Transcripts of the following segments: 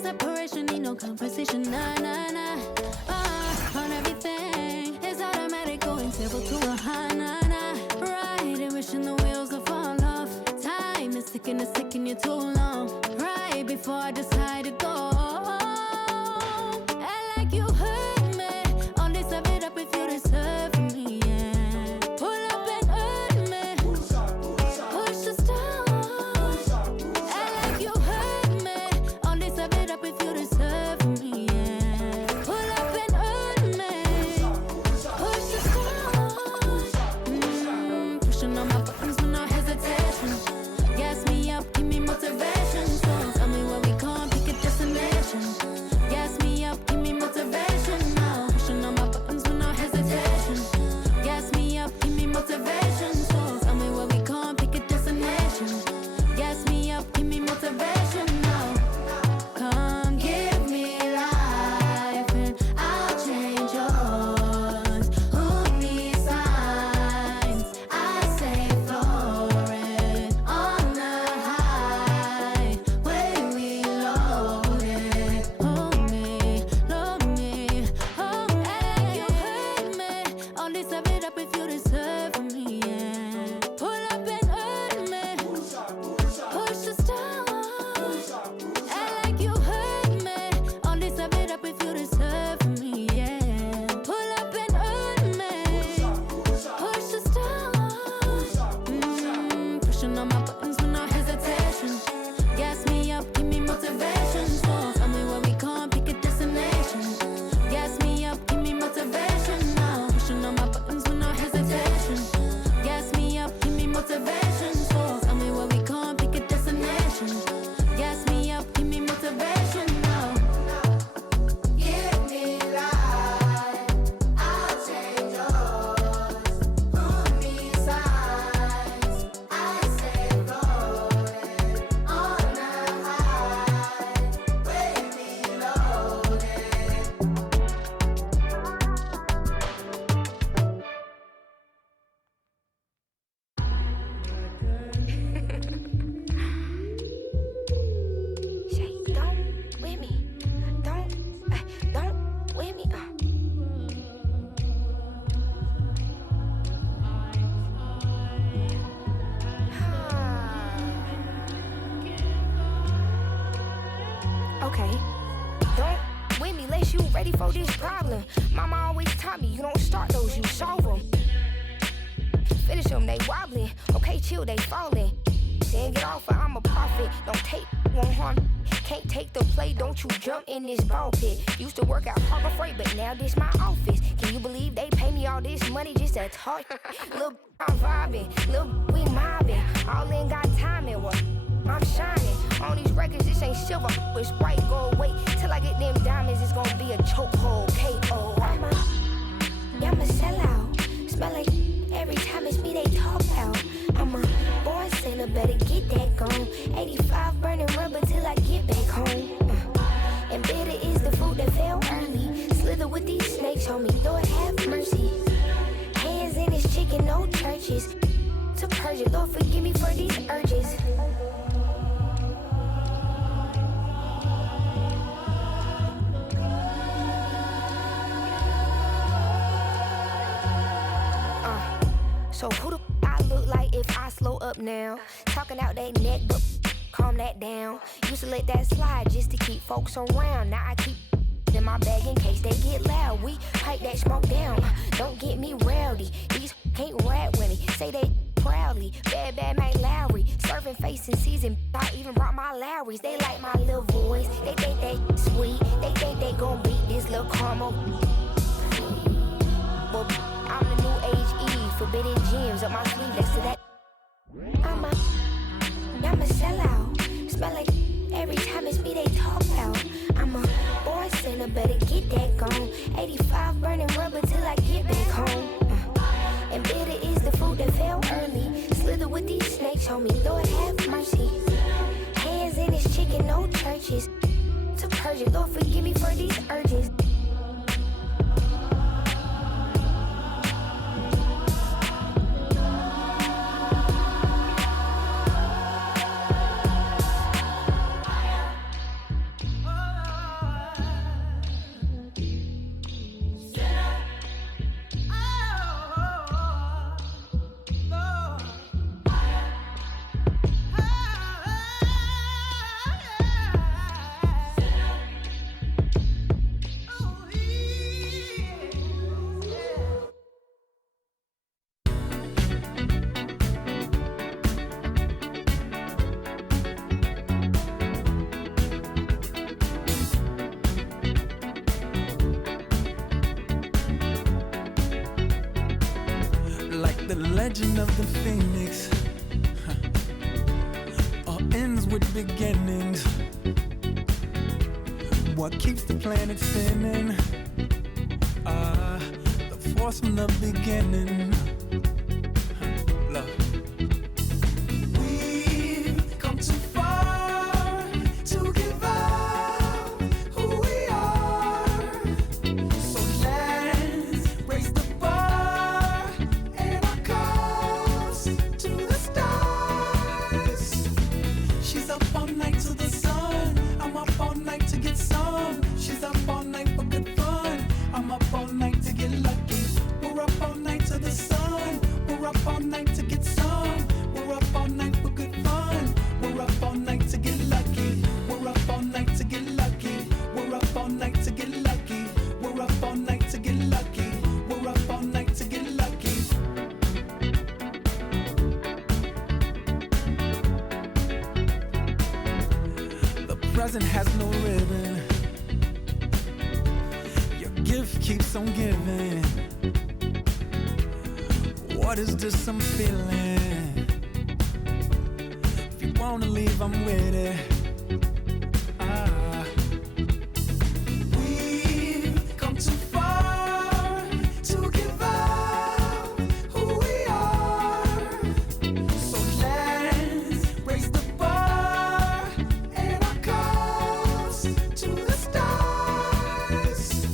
separation, need no conversation, nah, nah, nah. On everything, it's automatic, going table to a high, nah, nah. Right, and wishing the wheels will fall off. Time is ticking, it's taking you too long. Right before I decide to go. Act like you hurt me. All this I it up if you deserve from me, yeah. Pull up and hurt me. Push the stars. Act like you hurt me. All this I it up if you deserve from me, yeah. Pull up and hurt me. Push the stars. Pushing on my buttons with no hesitation. Gas me up, give me motivation. So tell me where we going, pick a destination. Gas me up, give me motivation now. Pushing on my buttons with no hesitation. Gas me up, give me motivation. So tell me where we going, pick a destination. Gas me up, give me motivation now. Come give me life and I'll change yours. Who needs signs? I say florid on the highway we loaded. Hold me, love me, hold me. You hurt me. All this I it up if you deserve from me, yeah. Pull up and hurt me. Push the stars. Act like you hurt me. All this I it up if you deserve from me, yeah. Pull up and hurt me. Push the stars. Pushing on my buttons with no hesitation. Gas me up, give me motivation. So tell me where we going, pick a destination. Gas me up, give me motivation now. Pushing on my buttons with no hesitation. Gas me up, give me motivation. So tell me where we going, pick a destination. Gas me up, give me motivation now. Give me life, I'll change yours. Who needs signs? I say floating on the highway we loaded. Shay, don't with me. Don't with me. Okay. Don't with me, unless you ready for this problem. Mama always taught me, you don't start those, you solve them. Finish them, they wobbling. Okay, chill, they falling. Then get off, or I'm a prophet. Don't take, won't harm. Can't take the play, don't you jump in this ball pit. Used to work out Harbor Freight, but now this my office. Can you believe they pay me all this money just to talk? Look, I'm vibing, look, we mobbing. All in got timing, what? I'm shining. On these records, this ain't silver, it's Sprite, go away. Till I get them diamonds, it's gonna be a chokehold, K.O. I'm a sellout. Smell like every time it's me they talk out. I'm a born sinner, better get that gone. 85 burning rubber till I get back home. And bitter is the food that fell early. Slither with these snakes on me, Lord have mercy. Hands in his chicken, no churches. To purge it, Lord forgive me for these urges. So who the I look like if I slow up now? Talking out that neck, but calm that down. Used to let that slide just to keep folks around. Now I keep in my bag in case they get loud. We pipe that smoke down. Don't get me rowdy. These can't rap with me. Say they proudly. Bad Mike Lowry. Serving face in season. I even brought my Lowrys. They like my little voice. They think they sweet. They think they gon' beat this little caramel. Well, I'm the new age Eve. Forbidden gems up my sleeve next to that. I'm a sellout. Smell like every time it's me they talk out. I'm a born sinner, better get that gone. 85 burning rubber till I get back home. And bitter is the food that fell early. Slither with these snakes on me, Lord have mercy. Hands in his chicken, no churches. To purge it, Lord forgive me for these urges. legend of the Phoenix all ends with beginnings. What keeps the planet spinning? The force from the beginning. Love. We've come too far to give up who we are. So let's raise the bar and our cause to the stars. She's up all night to the sun. I'm up all night to get some. She's up all night for good fun. I'm up all night to get lucky. We're up all night to the sun. We're up all night to get some. We're up all night for good fun. We're up all night to get lucky. We're up all night to get lucky. We're up all night to get lucky. We're up all night to get lucky. We're up all night to get lucky. The present has no ribbon. Your gift keeps on giving. What is this I'm feeling? If you wanna leave, I'm with it. We've come too far to give up who we are. So let's raise the bar and our cause to the stars.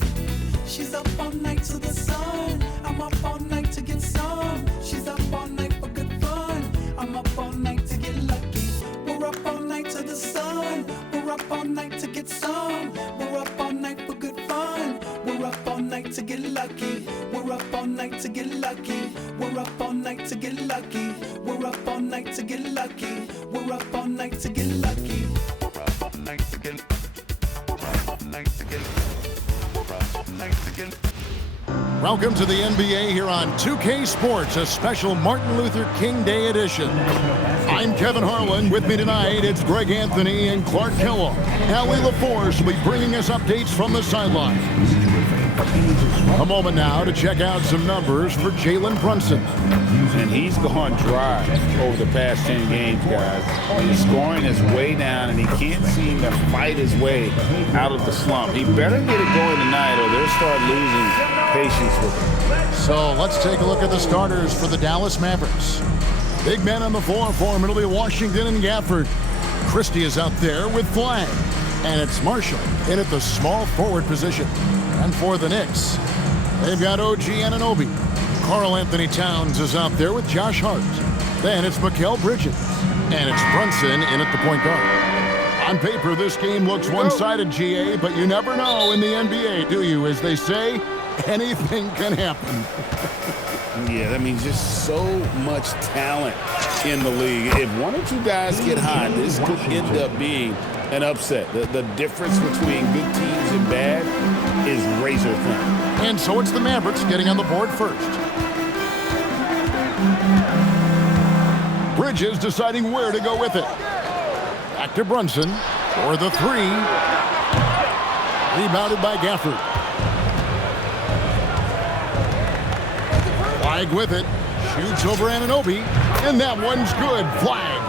She's up all night to the sun. I'm up all night to get some. She's up all night for good fun. I'm up all night to get lucky. We're up all night to the sun. We're up all night to get some. We're up all night for good fun. We're up all night to get lucky. We're up all night to get lucky. We're up all night to get lucky. We're up all night to get lucky. We're up all night to get lucky. We're up all night to get. We're up all night to get. We're up all night to get. Welcome to the NBA here on 2K Sports, a special Martin Luther King Day edition. I'm Kevin Harlan. With me tonight, it's Greg Anthony and Clark Kellogg. Allie LaForce will be bringing us updates from the sideline. A moment now to check out some numbers for Jalen Brunson. And he's gone dry over the past 10 games, guys. His scoring is way down, and he can't seem to fight his way out of the slump. He better get it going tonight, or they'll start losing patience with him. So let's take a look at the starters for the Dallas Mavericks. Big men on the floor for Italy, Washington, and Gafford. Christie is out there with Flagg. And it's Marshall in at the small forward position. And for the Knicks, they've got OG Anunoby. Karl Anthony Towns is out there with Josh Hart. Then it's Mikal Bridges. And it's Brunson in at the point guard. On paper, this game looks one-sided, GA, but you never know in the NBA, do you? As they say, anything can happen. Yeah, that means just so much talent in the league. If one or two guys get hot, this could end up being an upset. The difference between good teams and bad is razor thin. And so it's the Mavericks getting on the board first. Bridges deciding where to go with it. Back to Brunson for the three. Rebounded by Gafford. Flagg with it. Shoots over Anunoby. And that one's good. Flagg.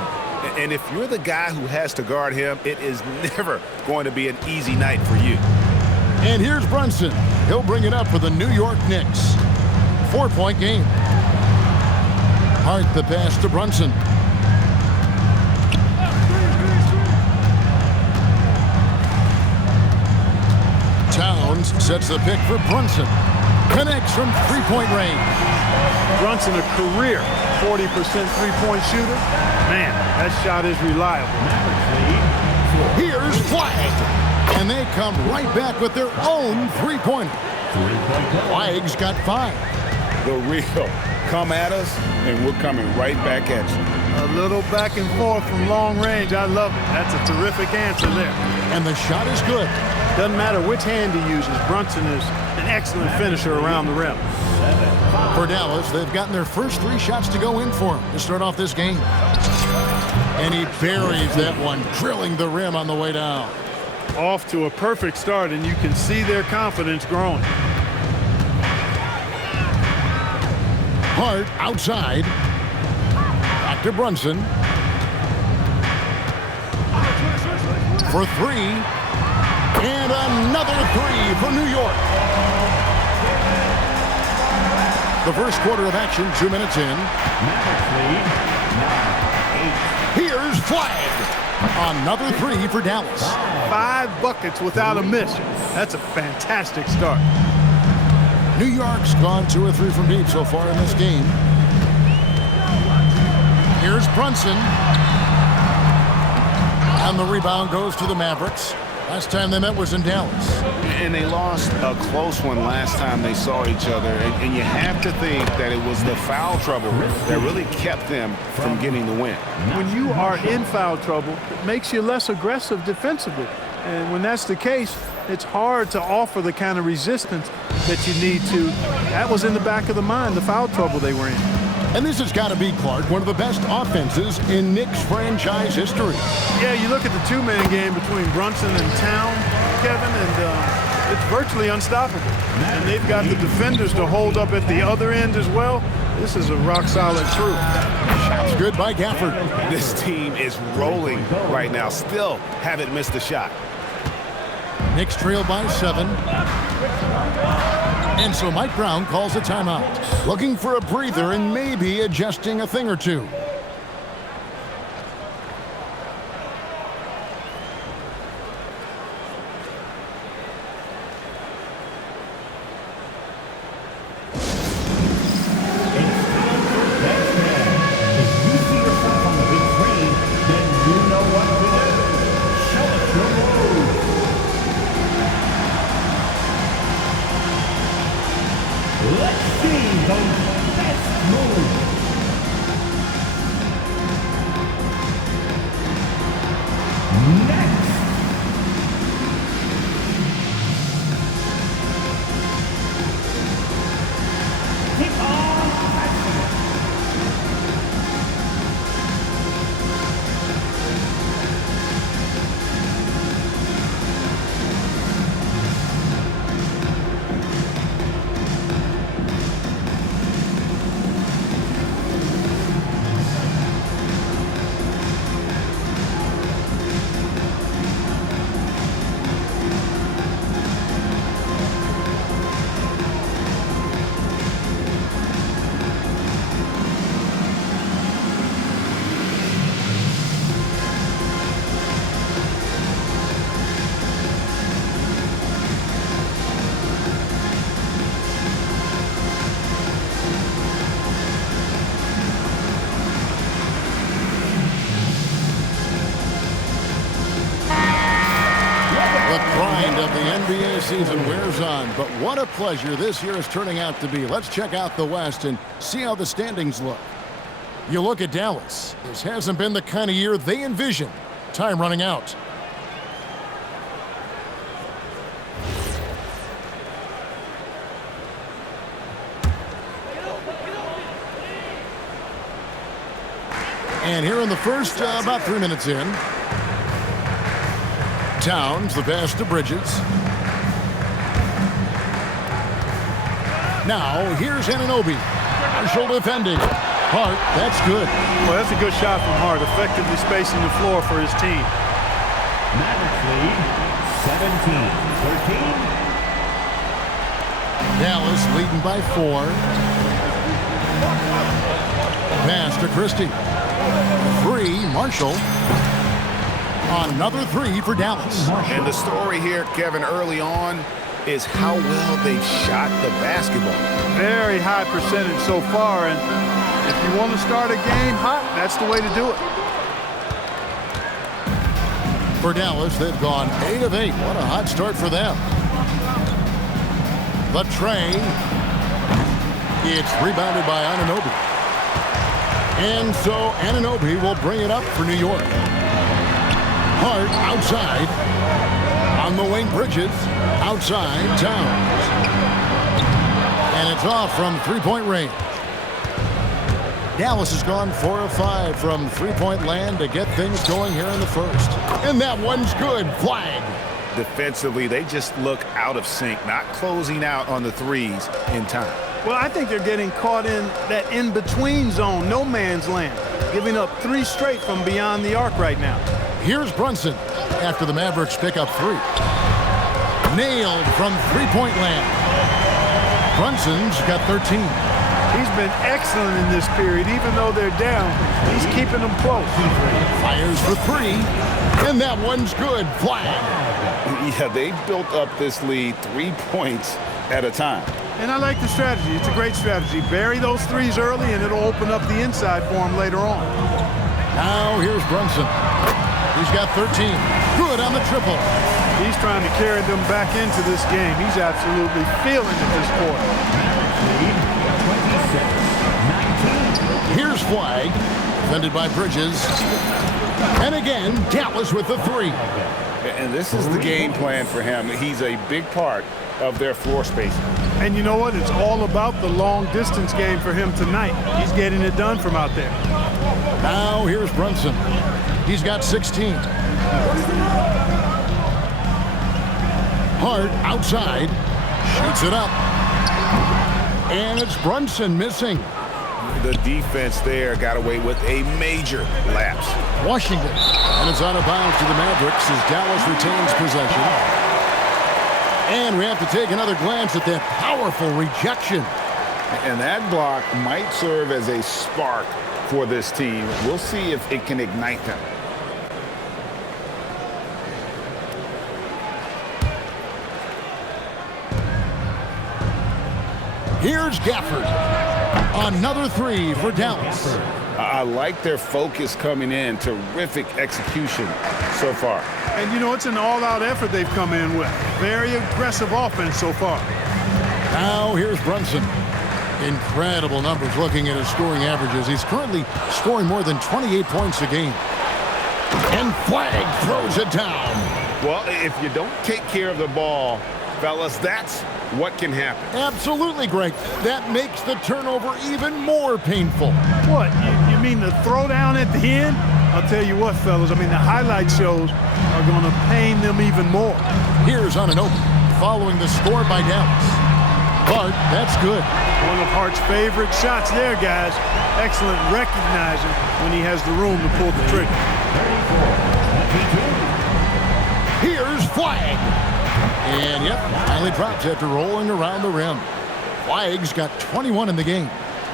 And if you're the guy who has to guard him, it is never going to be an easy night for you. And here's Brunson. He'll bring it up for the New York Knicks. 4-point game. Hart the pass to Brunson. Towns sets the pick for Brunson. Connects from three-point range. Brunson, a career 40% three-point shooter. Man, that shot is reliable. Here's Flagg. And they come right back with their own three-pointer. Flagg's got 5. The real come at us, and we're coming right back at you. A little back and forth from long range. I love it. That's a terrific answer there. And the shot is good. Doesn't matter which hand he uses. Brunson is an excellent finisher around the rim. For Dallas, they've gotten their first 3 shots to go in for him to start off this game. And he buries that one, drilling the rim on the way down. Off to a perfect start, and you can see their confidence growing. Hart outside. Back to Brunson. For three. And another three for New York. The first quarter of action, 2 minutes in. Here's Flagg. Another three for Dallas. 5 buckets without a miss. That's a fantastic start. New York's gone 2 or 3 from deep so far in this game. Here's Brunson. And the rebound goes to the Mavericks. Last time they met was in Dallas. And they lost a close one last time they saw each other. And you have to think that it was the foul trouble that really kept them from getting the win. When you are in foul trouble, it makes you less aggressive defensively. And when that's the case, it's hard to offer the kind of resistance that you need to. That was in the back of the mind, the foul trouble they were in. And this has got to be, Clark, one of the best offenses in Knicks franchise history. Yeah, you look at the two-man game between Brunson and Town, Kevin, and it's virtually unstoppable. And they've got the defenders to hold up at the other end as well. This is a rock-solid crew. Shots good by Gafford. This team is rolling right now. Still haven't missed a shot. Knicks trail by 7. And so Mike Brown calls a timeout. Looking for a breather and maybe adjusting a thing or two. Of the NBA season wears on, but what a pleasure this year is turning out to be. Let's check out the West and see how the standings look. You look at Dallas. This hasn't been the kind of year they envisioned. Time running out. And here in the first, about 3 minutes in. Towns, the pass to Bridges. Now, here's Anunoby. Marshall defending. Hart, that's good. Well, that's a good shot from Hart, effectively spacing the floor for his team. Mavericks lead 17-13. Dallas leading by 4. Pass to Christie. 3, Marshall. Another 3 for Dallas. And the story here, Kevin, early on is how well they've shot the basketball. Very high percentage so far, and if you want to start a game hot, that's the way to do it. For Dallas, they've gone 8 of 8. What a hot start for them. The tray. It's rebounded by Anunoby. And so Anunoby will bring it up for New York. Hart outside. On the wing, Bridges. Outside, Towns. And it's off from three-point range. Dallas has gone 4 of 5 from three-point land to get things going here in the first. And that one's good. Flagg. Defensively, they just look out of sync, not closing out on the threes in time. Well, I think they're getting caught in that in-between zone, no man's land, giving up 3 straight from beyond the arc right now. Here's Brunson after the Mavericks pick up 3. Nailed from three-point land. Brunson's got 13. He's been excellent in this period. Even though they're down, he's keeping them close. Fires for 3, and that one's good. Flagg. Yeah, they built up this lead 3 points at a time. And I like the strategy. It's a great strategy. Bury those 3s early, and it'll open up the inside for him later on. Now here's Brunson. He's got 13. Good on the triple. He's trying to carry them back into this game. He's absolutely feeling it this quarter. Here's Flagg, defended by Bridges. And again, Dallas with the 3. And this is the game plan for him. He's a big part of their floor spacing. And you know what? It's all about the long-distance game for him tonight. He's getting it done from out there. Now here's Brunson. He's got 16. Hart outside. Shoots it up. And it's Brunson missing. The defense there got away with a major lapse. Washington. And it's out of bounds to the Mavericks as Dallas retains possession. And we have to take another glance at that powerful rejection. And that block might serve as a spark for this team. We'll see if it can ignite them. Here's Gafford. Another 3 for Dallas. I like their focus coming in. Terrific execution so far. And, you know, it's an all-out effort they've come in with. Very aggressive offense so far. Now here's Brunson. Incredible numbers looking at his scoring averages. He's currently scoring more than 28 points a game. And Flagg throws it down. Well, if you don't take care of the ball, fellas, that's what can happen. Absolutely, Greg. That makes the turnover even more painful. What, you mean the throwdown at the end? I'll tell you what, fellas, I mean, the highlight shows are going to pain them even more. Here's Anunoby following the score by Dallas. Hart, that's good. One of Hart's favorite shots there, guys. Excellent recognizing when he has the room to pull the trigger. Here's Flagg. And, yep, finally drops after rolling around the rim. Flagg's got 21 in the game.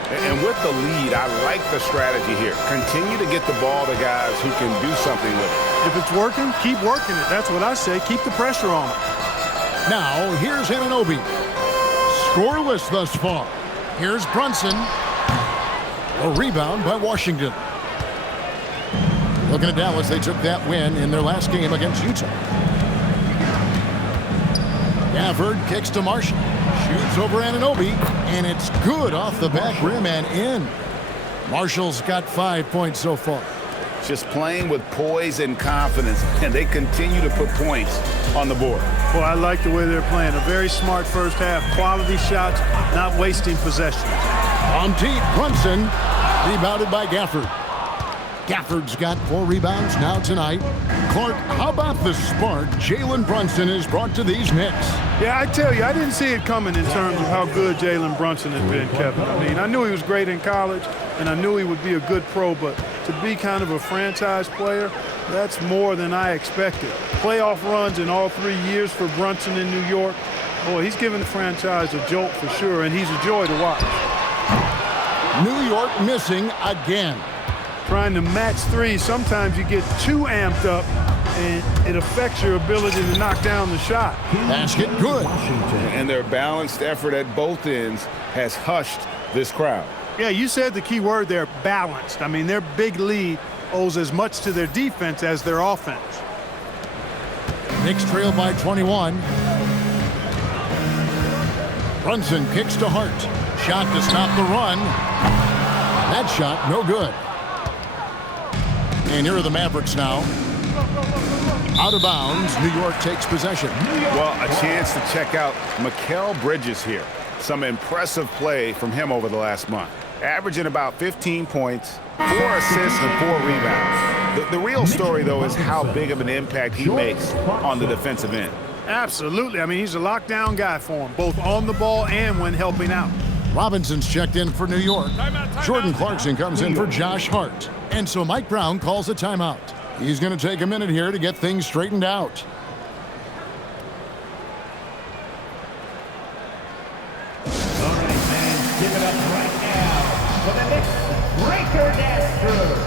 And with the lead, I like the strategy here. Continue to get the ball to guys who can do something with it. If it's working, keep working it. That's what I say. Keep the pressure on it. Now, here's Anunoby. Scoreless thus far. Here's Brunson. A rebound by Washington. Looking at Dallas, they took that win in their last game against Utah. Gafford kicks to Marshall. Shoots over Anunoby, and it's good off the back rim and in. Marshall's got 5 points so far. Just playing with poise and confidence, and they continue to put points on the board. Well, I like the way they're playing. A very smart first half. Quality shots, not wasting possessions. On deep, Brunson, rebounded by Gafford. Gafford's got 4 rebounds now tonight. Clark, how about the spark Jalen Brunson has brought to these Knicks? Yeah, I tell you, I didn't see it coming in terms of how good Jalen Brunson has been, Kevin. I mean, I knew he was great in college, and I knew he would be a good pro, but to be kind of a franchise player, that's more than I expected. Playoff runs in all 3 years for Brunson in New York. Boy, he's given the franchise a jolt for sure, and he's a joy to watch. New York missing again. Trying to match 3, sometimes you get too amped up, and it affects your ability to knock down the shot. Basket good. And their balanced effort at both ends has hushed this crowd. Yeah, you said the key word there, balanced. I mean, their big lead owes as much to their defense as their offense. Knicks trail by 21. Brunson kicks to Hart. Shot to stop the run. That shot, no good. And here are the Mavericks now. Out of bounds, New York takes possession. Well, a chance to check out MLK Bridges here. Some impressive play from him over the last month. Averaging about 15 points, 4 assists, and 4 rebounds. The real story, though, is how big of an impact he makes on the defensive end. Absolutely. I mean, he's a lockdown guy for him, both on the ball and when helping out. Robinson's checked in for New York. Jordan Clarkson comes in for Josh Hart. And so Mike Brown calls a timeout. He's going to take a minute here to get things straightened out. All right, fans, give it up right now for the Knicks breaker dancer.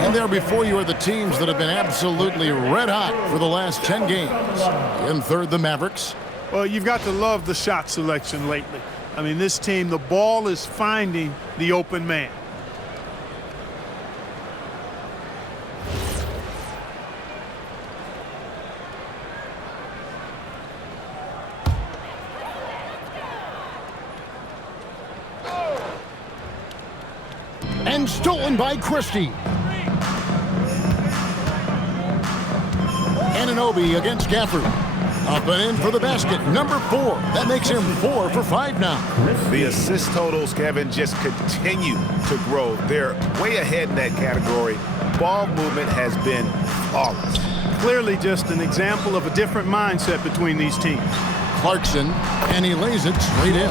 And there before you are the teams that have been absolutely red hot for the last 10 games. In third, the Mavericks. Well, you've got to love the shot selection lately. I mean, this team, the ball is finding the open man. And stolen by Christie. Anunoby against Gafford. Up and in for the basket, number 4. That makes him 4 for 5 now. The assist totals, Kevin, just continue to grow. They're way ahead in that category. Ball movement has been flawless. Clearly just an example of a different mindset between these teams. Clarkson, and he lays it straight in.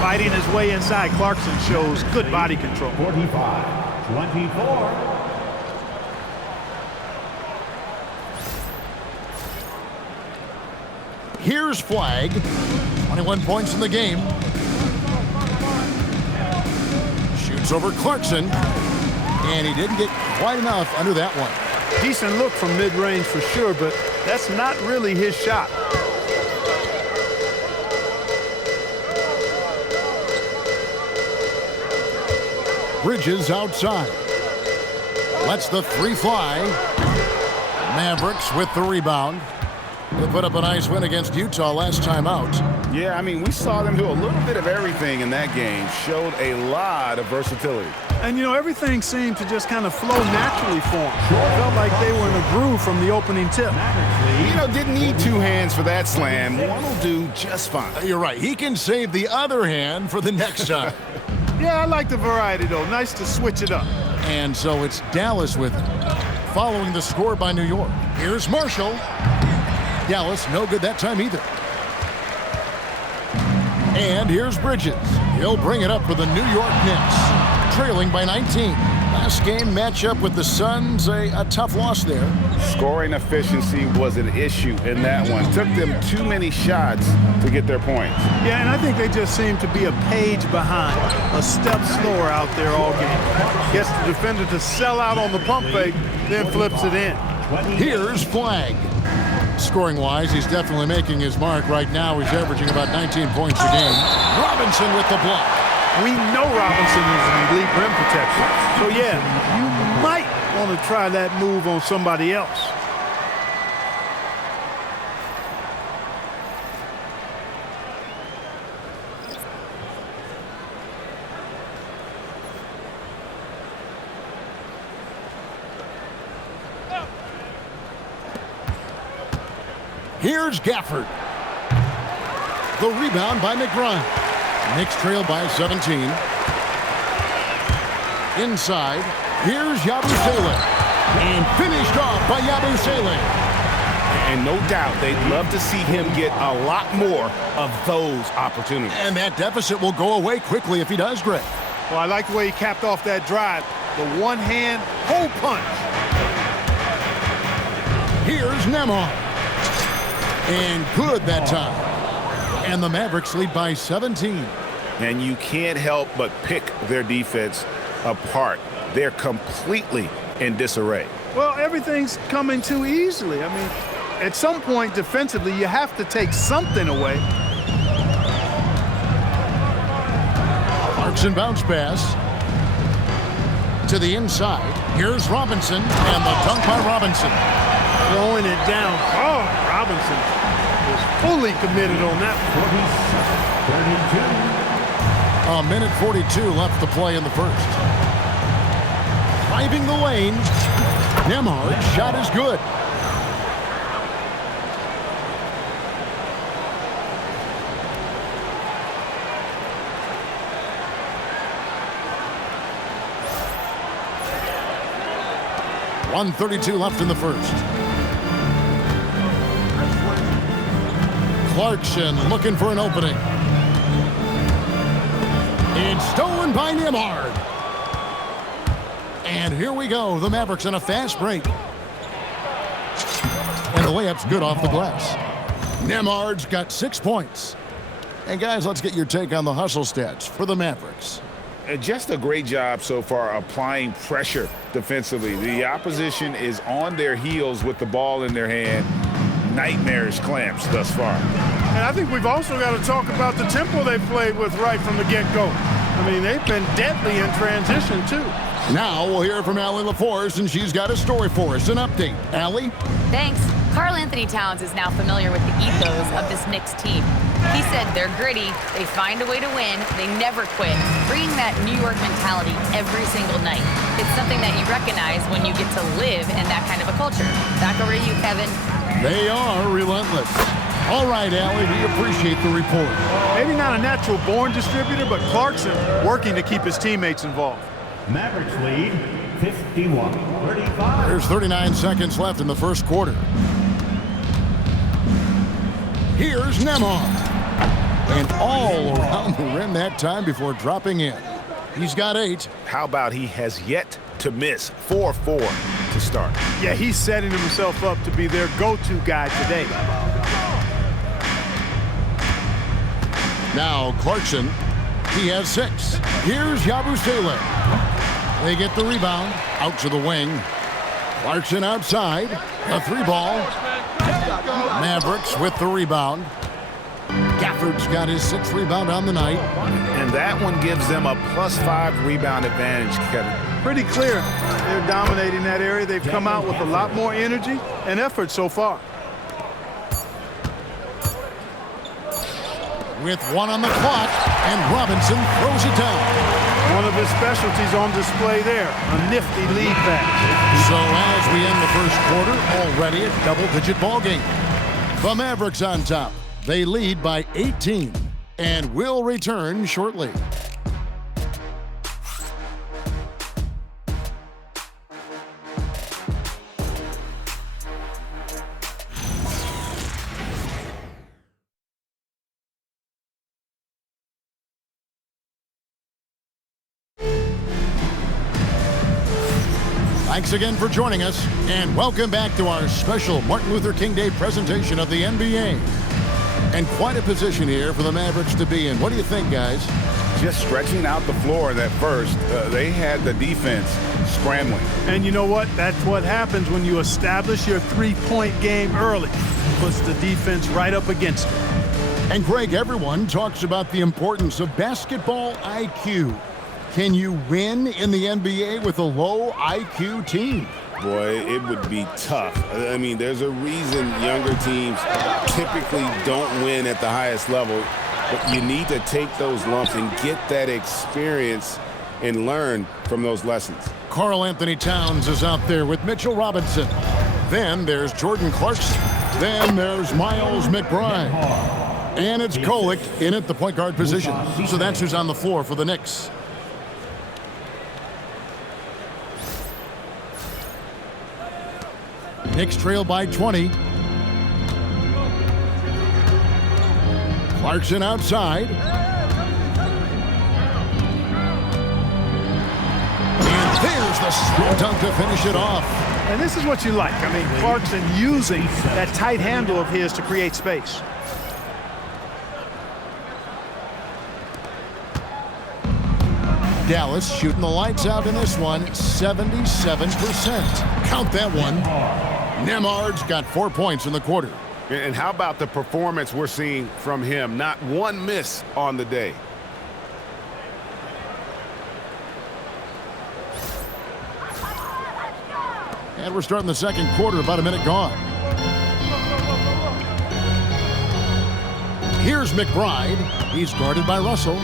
Fighting his way inside, Clarkson shows good body control. 45-24. Here's Flagg. 21 points in the game. Shoots over Clarkson. And he didn't get quite enough under that one. Decent look from mid-range for sure, but that's not really his shot. Bridges outside. Lets the 3 fly. Mavericks with the rebound. They put up a nice win against Utah last time out. Yeah, I mean, we saw them do a little bit of everything in that game. Showed a lot of versatility. And, you know, everything seemed to just kind of flow naturally for them. Felt like they were in a groove from the opening tip. You know, didn't need 2 hands for that slam. One will do just fine. You're right. He can save the other hand for the next time. Yeah, I like the variety, though. Nice to switch it up. And so it's Dallas with it. Following the score by New York. Here's Marshall. Dallas, no good that time either. And here's Bridges. He'll bring it up for the New York Knicks, trailing by 19. Last game matchup with the Suns, a tough loss there. Scoring efficiency was an issue in that one. Took them too many shots to get their points. Yeah, and I think they just seem to be a page behind, a step slower out there all game. Gets the defender to sell out on the pump fake, then flips it in. Here's Flagg. Scoring-wise, he's definitely making his mark right now. He's averaging about 19 points a game. Robinson with the block. We know Robinson is an elite rim protector. So, yeah, you might want to try that move on somebody else. Here's Gafford. The rebound by McBride. Knicks trail by 17. Inside, here's Yabusele. And finished off by Yabusele. And no doubt they'd love to see him get a lot more of those opportunities. And that deficit will go away quickly if he does, Greg. Well, I like the way he capped off that drive. The one-hand hole punch. Here's Nembhard. And good that time. And the Mavericks lead by 17. And you can't help but pick their defense apart. They're completely in disarray. Well, everything's coming too easily. I mean, at some point defensively, you have to take something away. Clarkson bounce pass to the inside. Here's Robinson, and the dunk by Robinson. Throwing it down. Oh, Robinson is fully committed on that. 32. A minute 42 left to play in the first. Driving the lane. Nembhard's shot is good. .132 left in the first. Clarkson looking for an opening. It's stolen by Nembhard. And here we go. The Mavericks in a fast break. And the layup's good off the glass. Nembhard's got 6 points. And guys, let's get your take on the hustle stats for the Mavericks. Just a great job so far applying pressure defensively. The opposition is on their heels with the ball in their hand. Nightmarish clamps thus far. And I think we've also got to talk about the tempo they played with right from the get-go. I mean, they've been deadly in transition, too. Now we'll hear from Allie LaForce, and she's got a story for us. An update. Allie? Thanks. Karl Anthony Towns is now familiar with the ethos of this Knicks team. He said they're gritty, they find a way to win, they never quit, bringing that New York mentality every single night. It's something that you recognize when you get to live in that kind of a culture. Back over to you, Kevin. They are relentless. All right, Allie, we appreciate the report. Maybe not a natural-born distributor, but Clarkson working to keep his teammates involved. Mavericks lead 51-35. There's 39 seconds left in the first quarter. Here's Nembhard. And all around the rim that time before dropping in. He's got 8. How about he has yet to miss 4-4 to start? Yeah, he's setting himself up to be their go-to guy today. Now Clarkson, he has 6. Here's Yabusele. They get the rebound, out to the wing. Clarkson outside, a 3-ball. Mavericks with the rebound. Gafford's got his 6th rebound on the night. And that one gives them a +5 rebound advantage, Kevin. Pretty clear. They're dominating that area. They've come out with a lot more energy and effort so far. With 1 on the clock, and Robinson throws it down. One of his specialties on display there, a nifty lead pass. So as we end the first quarter, already a double-digit ball game. The Mavericks on top. They lead by 18 and will return shortly. Thanks again for joining us, and welcome back to our special Martin Luther King Day presentation of the NBA. And quite a position here for the Mavericks to be in. What do you think, guys? Just stretching out the floor that first. They had the defense scrambling. And you know what? That's what happens when you establish your three-point game early. Puts the defense right up against it. And Greg, everyone talks about the importance of basketball IQ. Can you win in the NBA with a low IQ team? Boy, it would be tough. I mean, there's a reason younger teams typically don't win at the highest level. But you need to take those lumps and get that experience and learn from those lessons. Karl Anthony Towns is out there with Mitchell Robinson. Then there's Jordan Clarkson. Then there's Miles McBride. And it's Kolek in at the point guard position. So that's who's on the floor for the Knicks. Knicks trail by 20. Clarkson outside. And there's the slam dunk to finish it off. And this is what you like. I mean, Clarkson using that tight handle of his to create space. Dallas shooting the lights out in this one, 77%. Count that one. Nemard's got 4 points in the quarter. And how about the performance we're seeing from him? Not one miss on the day. And we're starting the second quarter, about a minute gone. Here's McBride. He's guarded by Russell.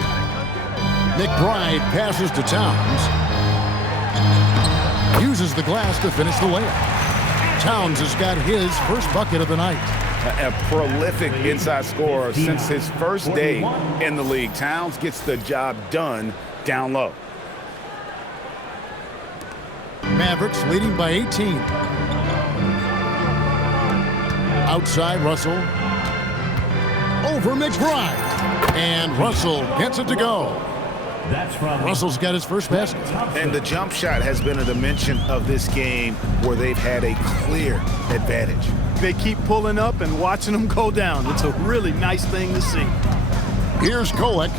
McBride passes to Towns. Uses the glass to finish the layup. Towns has got his first bucket of the night. A prolific inside scorer since his first day in the league. Towns gets the job done down low. Mavericks leading by 18. Outside Russell. Over McBride. And Russell gets it to go. Russell's got his first basket. And the jump shot has been a dimension of this game where they've had a clear advantage. They keep pulling up and watching them go down. It's a really nice thing to see. Here's Kolek.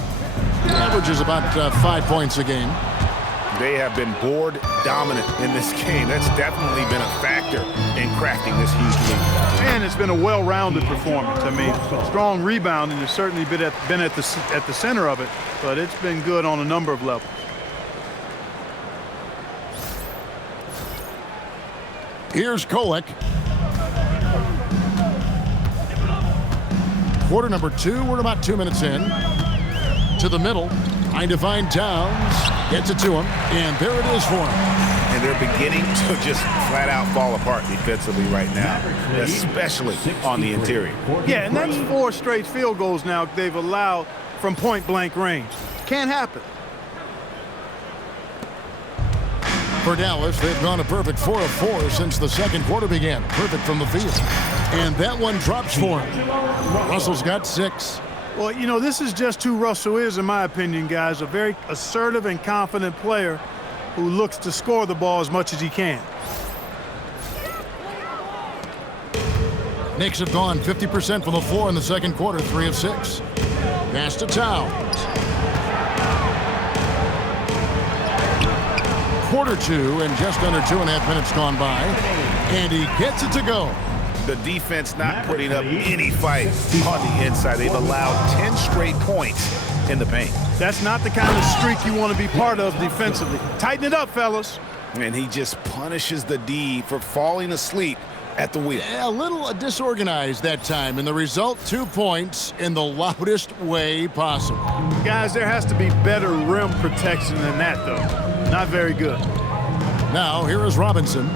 He averages about 5 points a game. They have been board dominant in this game. That's definitely been a factor in crafting this huge lead. And it's been a well-rounded performance. I mean, strong rebounding has certainly been at the center of it, but it's been good on a number of levels. Here's Kolek. Quarter number 2. We're about 2 minutes in. To the middle. Trying to find Towns. Gets it to him. And there it is for him. And they're beginning to just flat out fall apart defensively right now, especially on the interior. Yeah, and that's 4 straight field goals now they've allowed from point-blank range. Can't happen. For Dallas, they've gone a perfect 4 of 4 since the second quarter began. Perfect from the field. And that one drops for him. Russell's got 6. Well, you know, this is just who Russell is, in my opinion, guys. A very assertive and confident player who looks to score the ball as much as he can. Knicks have gone 50% from the floor in the second quarter, 3 of 6. Pass to Towns. Quarter 2 and just under 2.5 minutes gone by. And he gets it to go. The defense not putting up any fight on the inside. They've allowed 10 straight points in the paint. That's not the kind of streak you want to be part of defensively. Tighten it up, fellas. And he just punishes the D for falling asleep at the wheel. A little disorganized that time, and the result, 2 points in the loudest way possible. Guys, there has to be better rim protection than that, though. Not very good. Now, here is Robinson.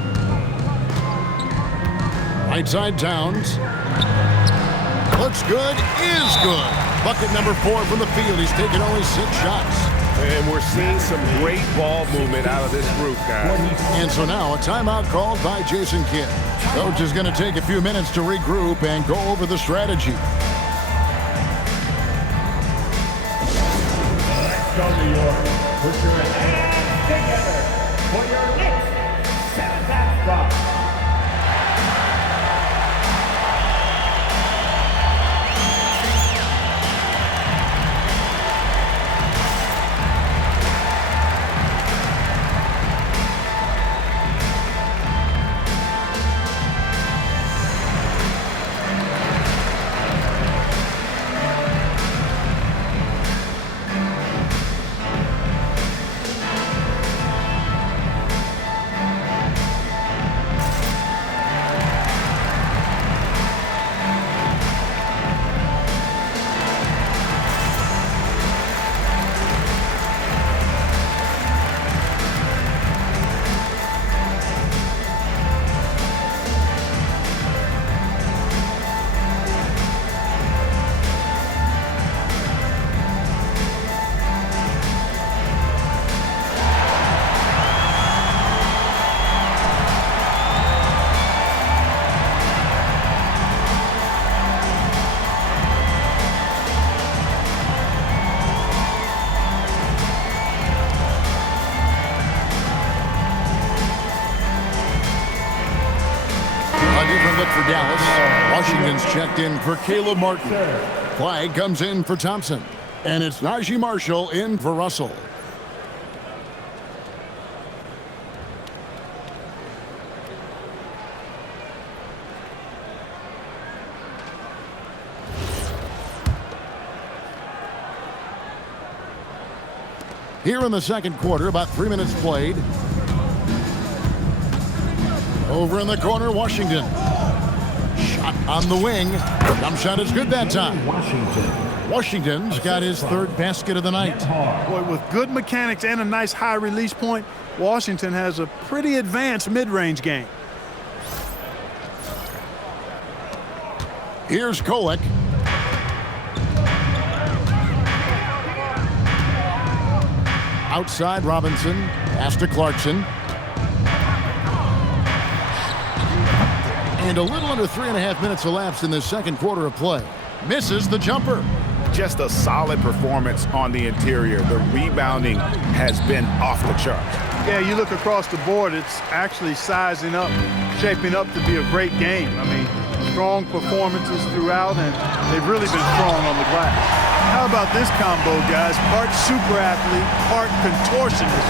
Right side Towns. Looks good, is good. Bucket number 4 from the field. He's taken only 6 shots. And we're seeing some great ball movement out of this group, guys. And so now a timeout called by Jason Kidd. Coach is going to take a few minutes to regroup and go over the strategy. Let's go, New York. Put your hands together for your next 7th drop. look for Dallas. Washington's checked in for Caleb Martin. Flagg comes in for Thompson. And it's Najee Marshall in for Russell. Here in the second quarter, about 3 minutes played. Over in the corner, Washington. Shot on the wing. Jump shot is good that time. Washington's got his third basket of the night. Boy, with good mechanics and a nice high release point, Washington has a pretty advanced mid-range game. Here's Kolek. Outside Robinson. Pass to Clarkson. And a little under 3.5 minutes elapsed in this second quarter of play. Misses the jumper. Just a solid performance on the interior. The rebounding has been off the charts. Yeah, you look across the board, it's actually sizing up, shaping up to be a great game. I mean, strong performances throughout, and they've really been strong on the glass. How about this combo, guys? Part super athlete, part contortionist.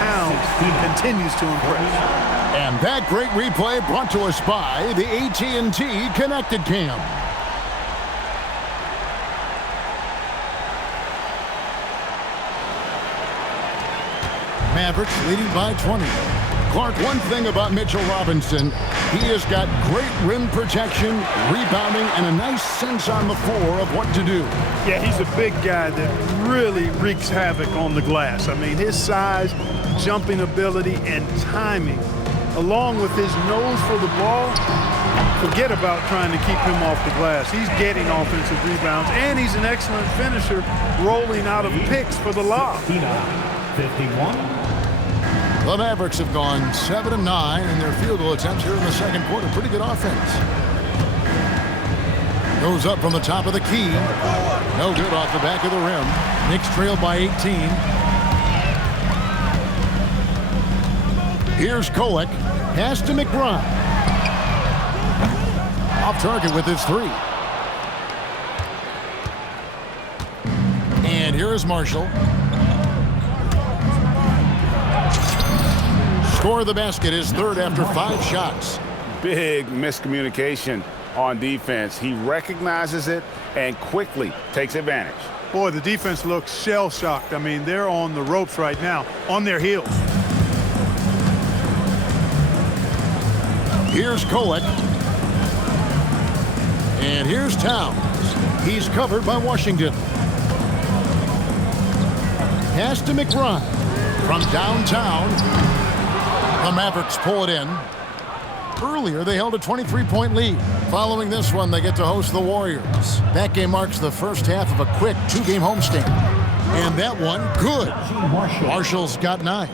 Pounds continues to impress. And that great replay brought to us by the AT&T Connected Cam. Mavericks leading by 20. Clark, one thing about Mitchell Robinson, he has got great rim protection, rebounding, and a nice sense on the floor of what to do. Yeah, he's a big guy that really wreaks havoc on the glass. I mean, his size, jumping ability, and timing, along with his nose for the ball, forget about trying to keep him off the glass. He's getting offensive rebounds, and he's an excellent finisher, rolling out of picks for the lob. 51. The Mavericks have gone 7-9 in their field goal attempts here in the second quarter. Pretty good offense. Goes up from the top of the key. No good off the back of the rim. Knicks trail by 18. Here's Kolek. Pass to McBride. Off target with his three. And here is Marshall. Score of the basket is third after 5 shots. Big miscommunication on defense. He recognizes it and quickly takes advantage. Boy, the defense looks shell-shocked. I mean, they're on the ropes right now, on their heels. Here's Kolek. And here's Towns. He's covered by Washington. Pass to McBride. From downtown. The Mavericks pull it in. Earlier, they held a 23-point lead. Following this one, they get to host the Warriors. That game marks the first half of a quick 2-game homestand. And that one, good. Marshall's got 9.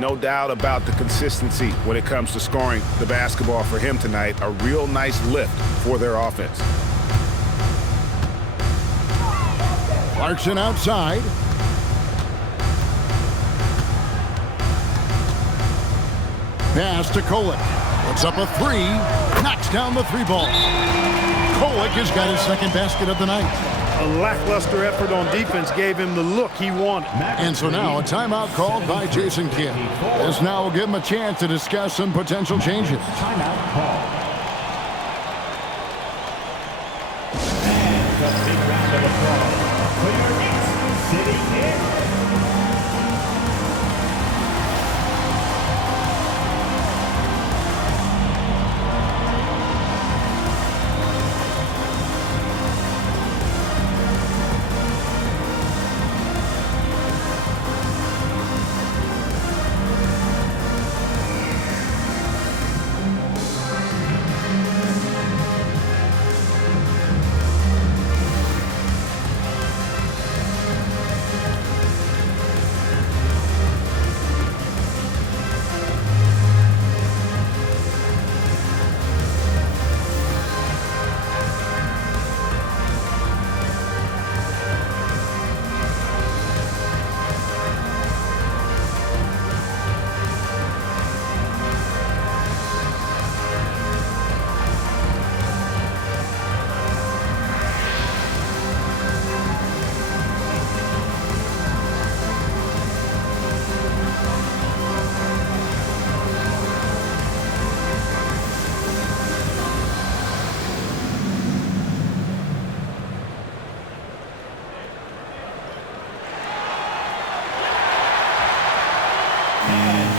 No doubt about the consistency when it comes to scoring the basketball for him tonight. A real nice lift for their offense. Clarkson outside. Pass to Kolek. Puts up a 3. Knocks down the 3-ball. Kolek has got his second basket of the night. A lackluster effort on defense gave him the look he wanted. And so now a timeout called by Jason Kidd. This now will give him a chance to discuss some potential changes. Timeout call. And a big round of applause for your Knicks sitting in.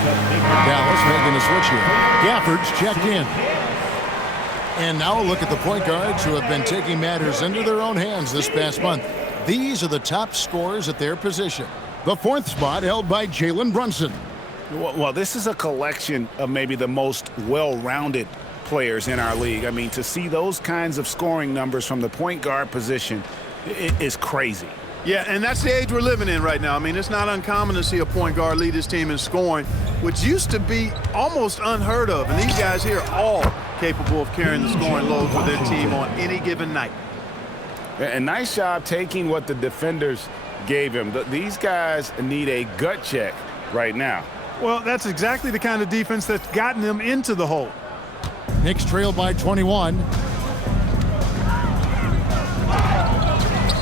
Dallas making a switch here. Gafford's checked in. And now a look at the point guards who have been taking matters into their own hands this past month. These are the top scorers at their position. The fourth spot held by Jalen Brunson. Well, this is a collection of maybe the most well-rounded players in our league. I mean, to see those kinds of scoring numbers from the point guard position is crazy. Yeah, and that's the age we're living in right now. I mean, it's not uncommon to see a point guard lead his team in scoring, which used to be almost unheard of. And these guys here are all capable of carrying the scoring load for their team on any given night. And nice job taking what the defenders gave him. These guys need a gut check right now. Well, that's exactly the kind of defense that's gotten them into the hole. Knicks trail by 21.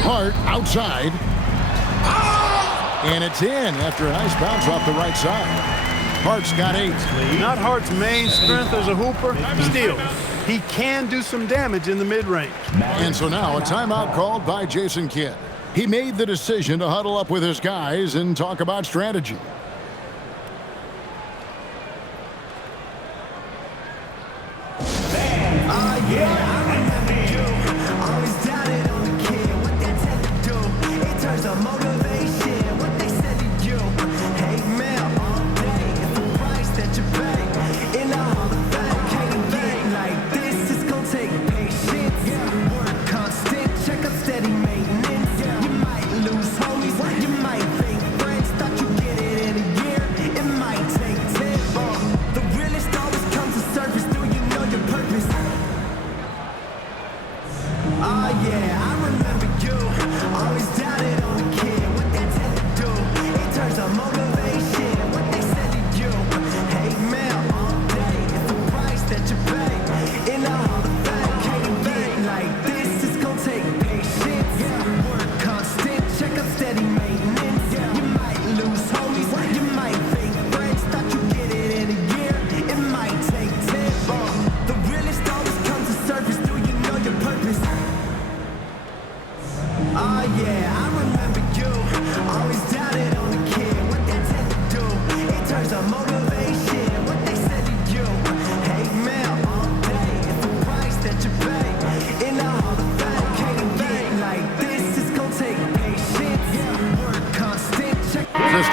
Hart outside. And it's in after a nice bounce off the right side. Hart's got 8. Not Hart's main strength as a hooper. Still, he can do some damage in the mid-range. And so now a timeout called by Jason Kidd. He made the decision to huddle up with his guys and talk about strategy.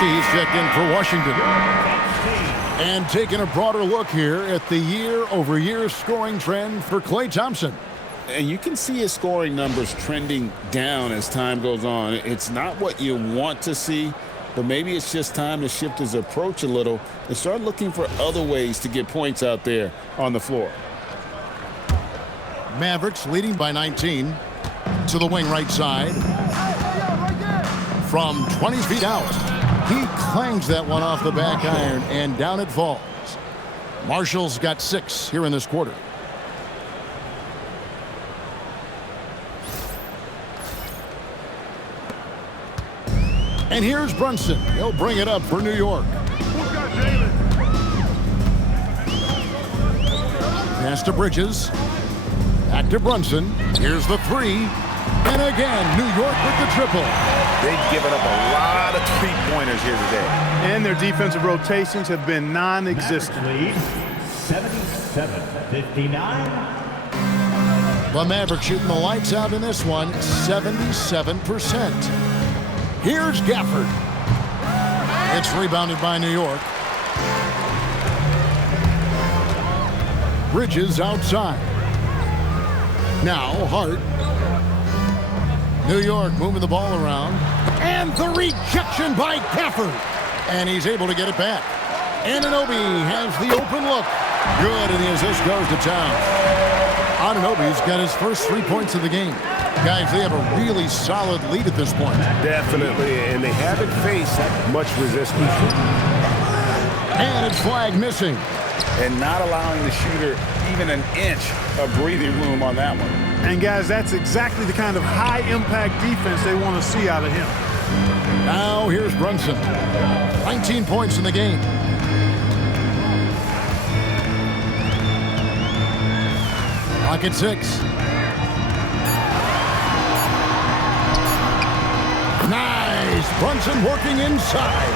He's checked in for Washington. And taking a broader look here at the year-over-year scoring trend for Klay Thompson. And you can see his scoring numbers trending down as time goes on. It's not what you want to see, but maybe it's just time to shift his approach a little and start looking for other ways to get points out there on the floor. Mavericks leading by 19 to the wing right side. From 20 feet out. He clangs that one off the back iron, and down it falls. Marshall's got 6 here in this quarter. And here's Brunson. He'll bring it up for New York. Who's got Jalen? Pass to Bridges. Back to Brunson. Here's the 3. And again, New York with the triple. They've given up a lot of three-pointers here today. And their defensive rotations have been non-existent. 77-59. The Mavericks shooting the lights out in this one, 77%. Here's Gafford. It's rebounded by New York. Bridges outside. Now Hart. New York moving the ball around. And the rejection by Gafford. And he's able to get it back. Anunoby has the open look. Good, and the assist goes to town. Anunoby's got his first 3 points of the game. Guys, they have a really solid lead at this point. Definitely, and they haven't faced much resistance. And it's Flagg missing. And not allowing the shooter even an inch of breathing room on that one. And guys, that's exactly the kind of high-impact defense they want to see out of him. Now here's Brunson. 19 points in the game. Clock at 6. Nice. Brunson working inside.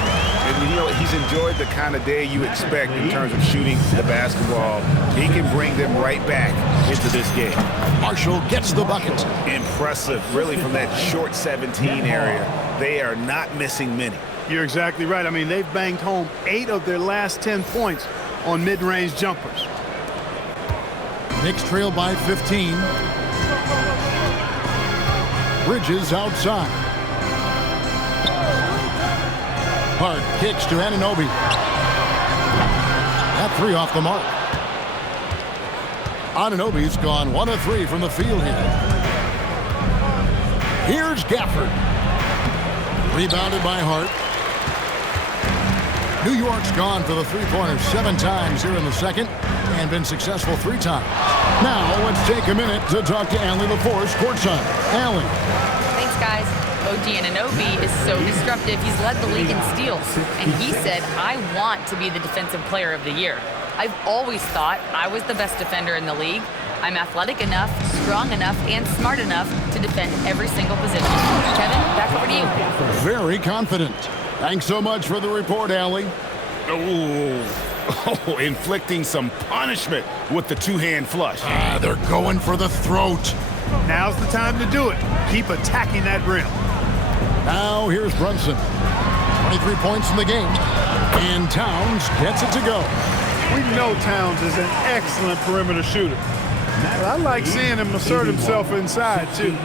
And, you know, he's enjoyed the kind of day you expect in terms of shooting the basketball. He can bring them right back into this game. Marshall gets the bucket. Impressive, really, from that short 17 area. They are not missing many. You're exactly right. I mean, they've banged home 8 of their last 10 points on mid-range jumpers. Knicks trail by 15. Bridges outside. Hard kicks to Anunoby. That 3 off the mark. Anunoby's gone 1 of 3 from the field here. Here's Gafford. Rebounded by Hart. New York's gone for the three-pointer 7 times here in the second and been successful 3 times. Now let's take a minute to talk to Allie LaForce courtside. Allie. Thanks, guys. OG Anunoby is so disruptive. He's led the league in steals. And he said, I want to be the defensive player of the year. I've always thought I was the best defender in the league. I'm athletic enough, strong enough, and smart enough to defend every single position. Kevin, back over to you. Very confident. Thanks so much for the report, Allie. Oh, inflicting some punishment with the 2-hand flush. They're going for the throat. Now's the time to do it. Keep attacking that rim. Now here's Brunson. 23 points in the game. And Towns gets it to go. We know Towns is an excellent perimeter shooter. But I like seeing him assert himself inside, too.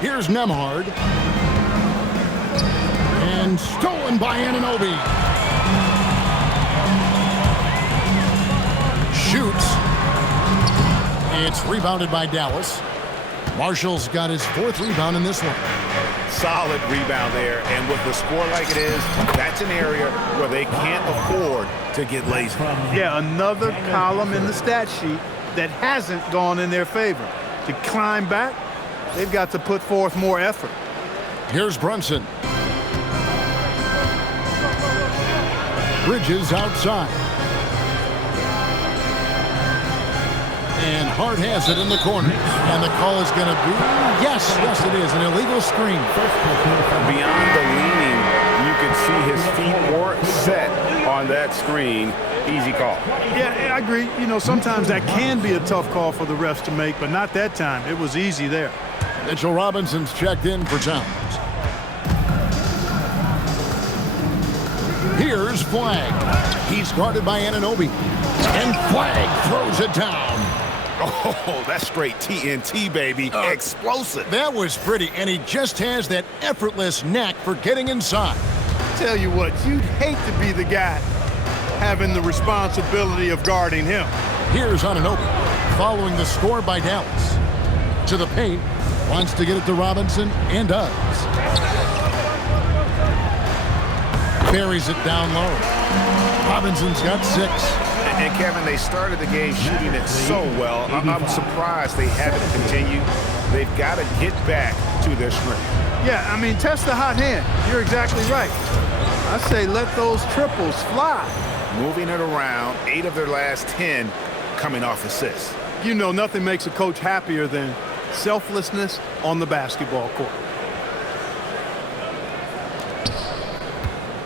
Here's Nembhard. And stolen by Anunoby. Shoots. It's rebounded by Dallas. Marshall's got his 4th rebound in this one. Solid rebound there, and with the score like it is, that's an area where they can't afford to get lazy. Yeah, another column in the stat sheet that hasn't gone in their favor. To climb back, they've got to put forth more effort. Here's Brunson. Bridges outside. And Hart has it in the corner. And the call is going to be, yes, it is, an illegal screen. Beyond the leaning, you can see his feet weren't set on that screen. Easy call. Yeah, I agree. You know, sometimes that can be a tough call for the refs to make, but not that time. It was easy there. Mitchell Robinson's checked in for Towns. Here's Flagg. He's guarded by Anunoby. And Flagg throws it down. Oh, that's straight TNT, baby. Explosive. That was pretty, and he just has that effortless knack for getting inside. Tell you what, you'd hate to be the guy having the responsibility of guarding him. Here's Anunoby, following the score by Dallas. To the paint, wants to get it to Robinson, and does. Buries it down low. Robinson's got 6. And Kevin, they started the game shooting it so well. I'm surprised they haven't continued. They've got to get back to their strength. Yeah, I mean, test the hot hand. You're exactly right. I say let those triples fly. Moving it around, 8 of their last 10 coming off assists. You know, nothing makes a coach happier than selflessness on the basketball court.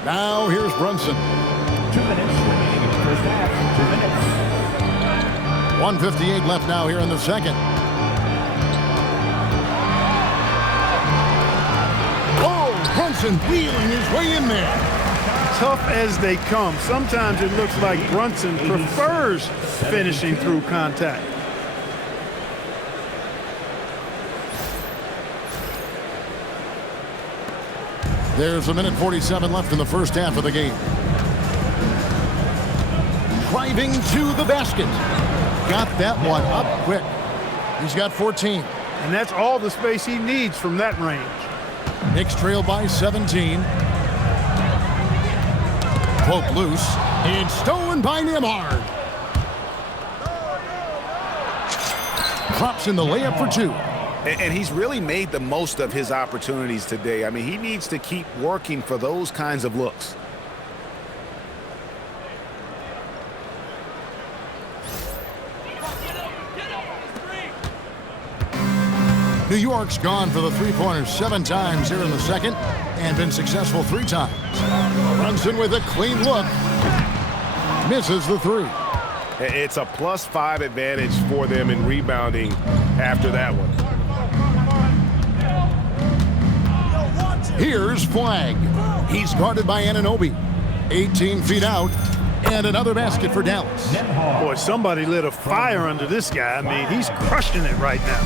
Now here's Brunson. 2 minutes remaining in the first half. 2 minutes. 1:58 left now here in the second. Oh, Brunson wheeling his way in there. Tough as they come, sometimes it looks like Brunson prefers finishing through contact. There's 1:47 left in the first half of the game. Driving to the basket. Got that one up quick. He's got 14. And that's all the space he needs from that range. Knicks trail by 17. Poke loose. It's stolen by Nembhard. Drops in the layup for 2. And he's really made the most of his opportunities today. I mean, he needs to keep working for those kinds of looks. New York's gone for the three-pointers 7 times here in the second and been successful 3 times. Brunson with a clean look. Misses the 3. It's a +5 advantage for them in rebounding after that one. Here's Flagg. He's guarded by Anunoby. 18 feet out. And another basket for Dallas. Boy, somebody lit a fire under this guy. I mean, he's crushing it right now.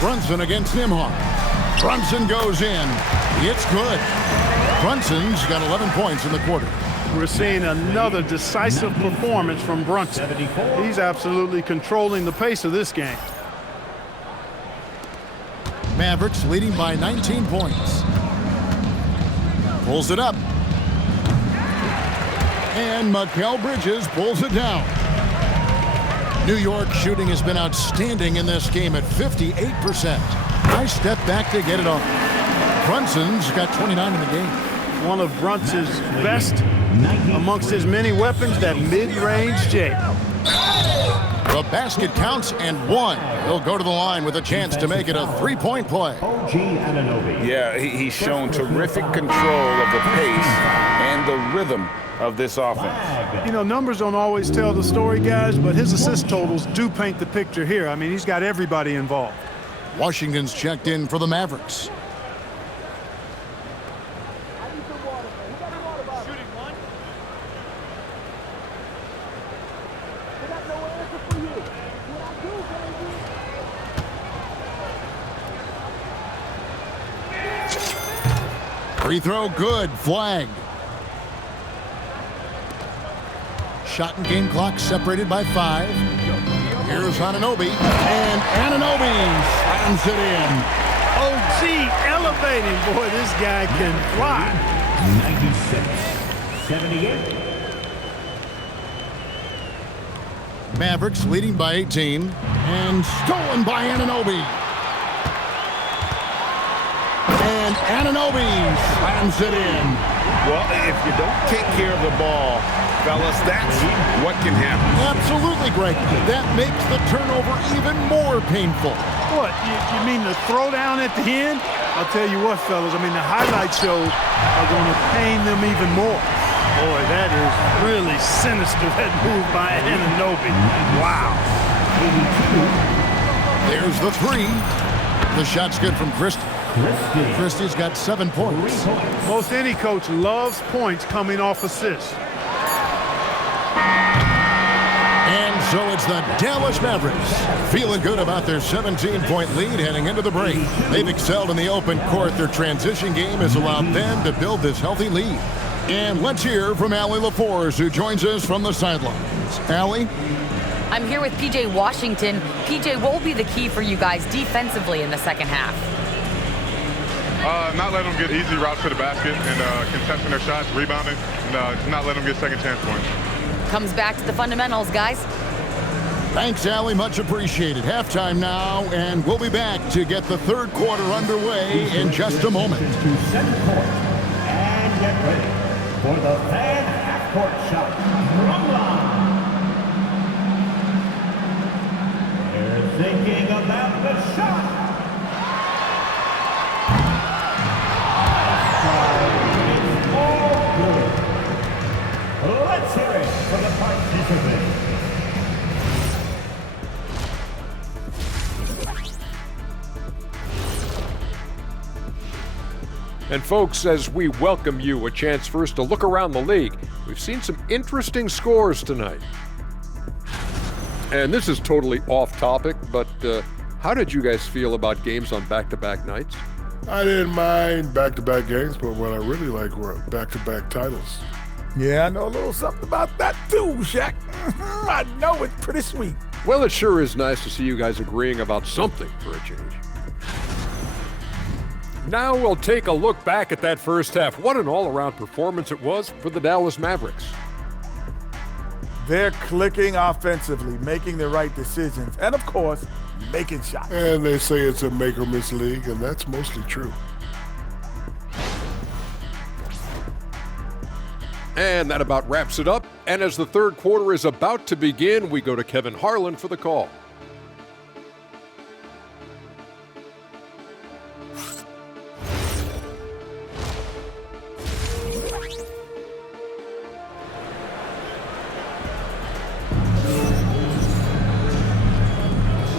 Brunson against Nimhar. Brunson goes in. It's good. Brunson's got 11 points in the quarter. We're seeing another decisive performance from Brunson. He's absolutely controlling the pace of this game. Mavericks leading by 19 points. Pulls it up. And Mikal Bridges pulls it down. New York shooting has been outstanding in this game at 58%. Nice step back to get it off. Brunson's got 29 in the game. One of Brunson's best amongst his many weapons, that mid-range jab. The basket counts and 1. He'll go to the line with a chance to make it a 3-point play. Yeah, he's shown terrific control of the pace and the rhythm of this offense. You know, numbers don't always tell the story, guys, but his assist totals do paint the picture here. I mean, he's got everybody involved. Washington's checked in for the Mavericks. Free throw good. Flagg. Shot and game clock separated by 5. Here's Anunoby. And Anunoby slams it in. OG elevating. Boy, this guy can fly. 96-78. Mavericks leading by 18. And stolen by Anunoby. And Anunoby slams it in. Well, if you don't take care of the ball, fellas, that's what can happen. Absolutely, Greg. That makes the turnover even more painful. What, you mean the throwdown at the end? I'll tell you what, fellas, I mean, the highlight shows are going to pain them even more. Boy, that is really sinister, that move by Anunoby. Wow. There's the 3. The shot's good from Christie. Christie's got 7 points. Most any coach loves points coming off assists. And so it's the Dallas Mavericks feeling good about their 17-point lead heading into the break. They've excelled in the open court. Their transition game has allowed them to build this healthy lead. And let's hear from Allie LaForce, who joins us from the sidelines. Allie? I'm here with PJ Washington. PJ, what will be the key for you guys defensively in the second half? Not let them get easy routes to the basket and contesting their shots, rebounding, and not let them get second chance points. Comes back to the fundamentals, guys. Thanks, Allie. Much appreciated. Halftime now, and we'll be back to get the third quarter underway in just a moment. To center court and get ready for the fan half-court shot. Drumline. They're thinking about the shot. Let's hear it for the participants. And folks, as we welcome you a chance first to look around the league, we've seen some interesting scores tonight. And this is totally off topic, but how did you guys feel about games on back-to-back nights? I didn't mind back-to-back games, but what I really like were back-to-back titles. Yeah, I know a little something about that too, Shaq. I know it's pretty sweet. Well, it sure is nice to see you guys agreeing about something for a change. Now we'll take a look back at that first half. What an all-around performance it was for the Dallas Mavericks. They're clicking offensively, making the right decisions, and of course, making shots. And they say it's a make-or-miss league, and that's mostly true. And that about wraps it up. And as the third quarter is about to begin, we go to Kevin Harlan for the call.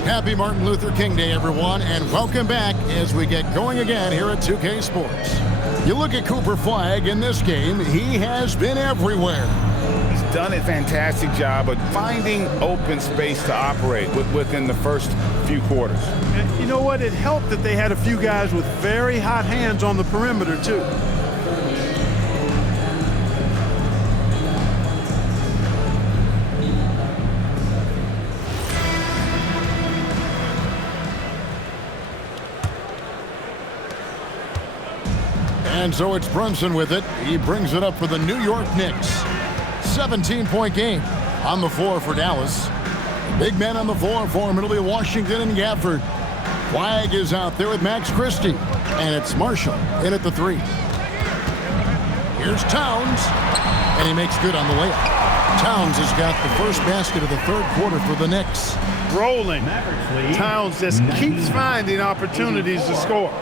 Happy Martin Luther King Day, everyone, and welcome back as we get going again here at 2K Sports. You look at Cooper Flagg in this game, he has been everywhere. He's done a fantastic job of finding open space to operate within the first few quarters. And you know what? It helped that they had a few guys with very hot hands on the perimeter, too. And so it's Brunson with it. He brings it up for the New York Knicks. 17-point game on the floor for Dallas. Big men on the floor for Middle Washington and Gafford. Flagg is out there with Max Christie. And it's Marshall in at the 3. Here's Towns. And he makes good on the layup. Towns has got the first basket of the third quarter for the Knicks. Rolling. Towns just keeps finding opportunities to score.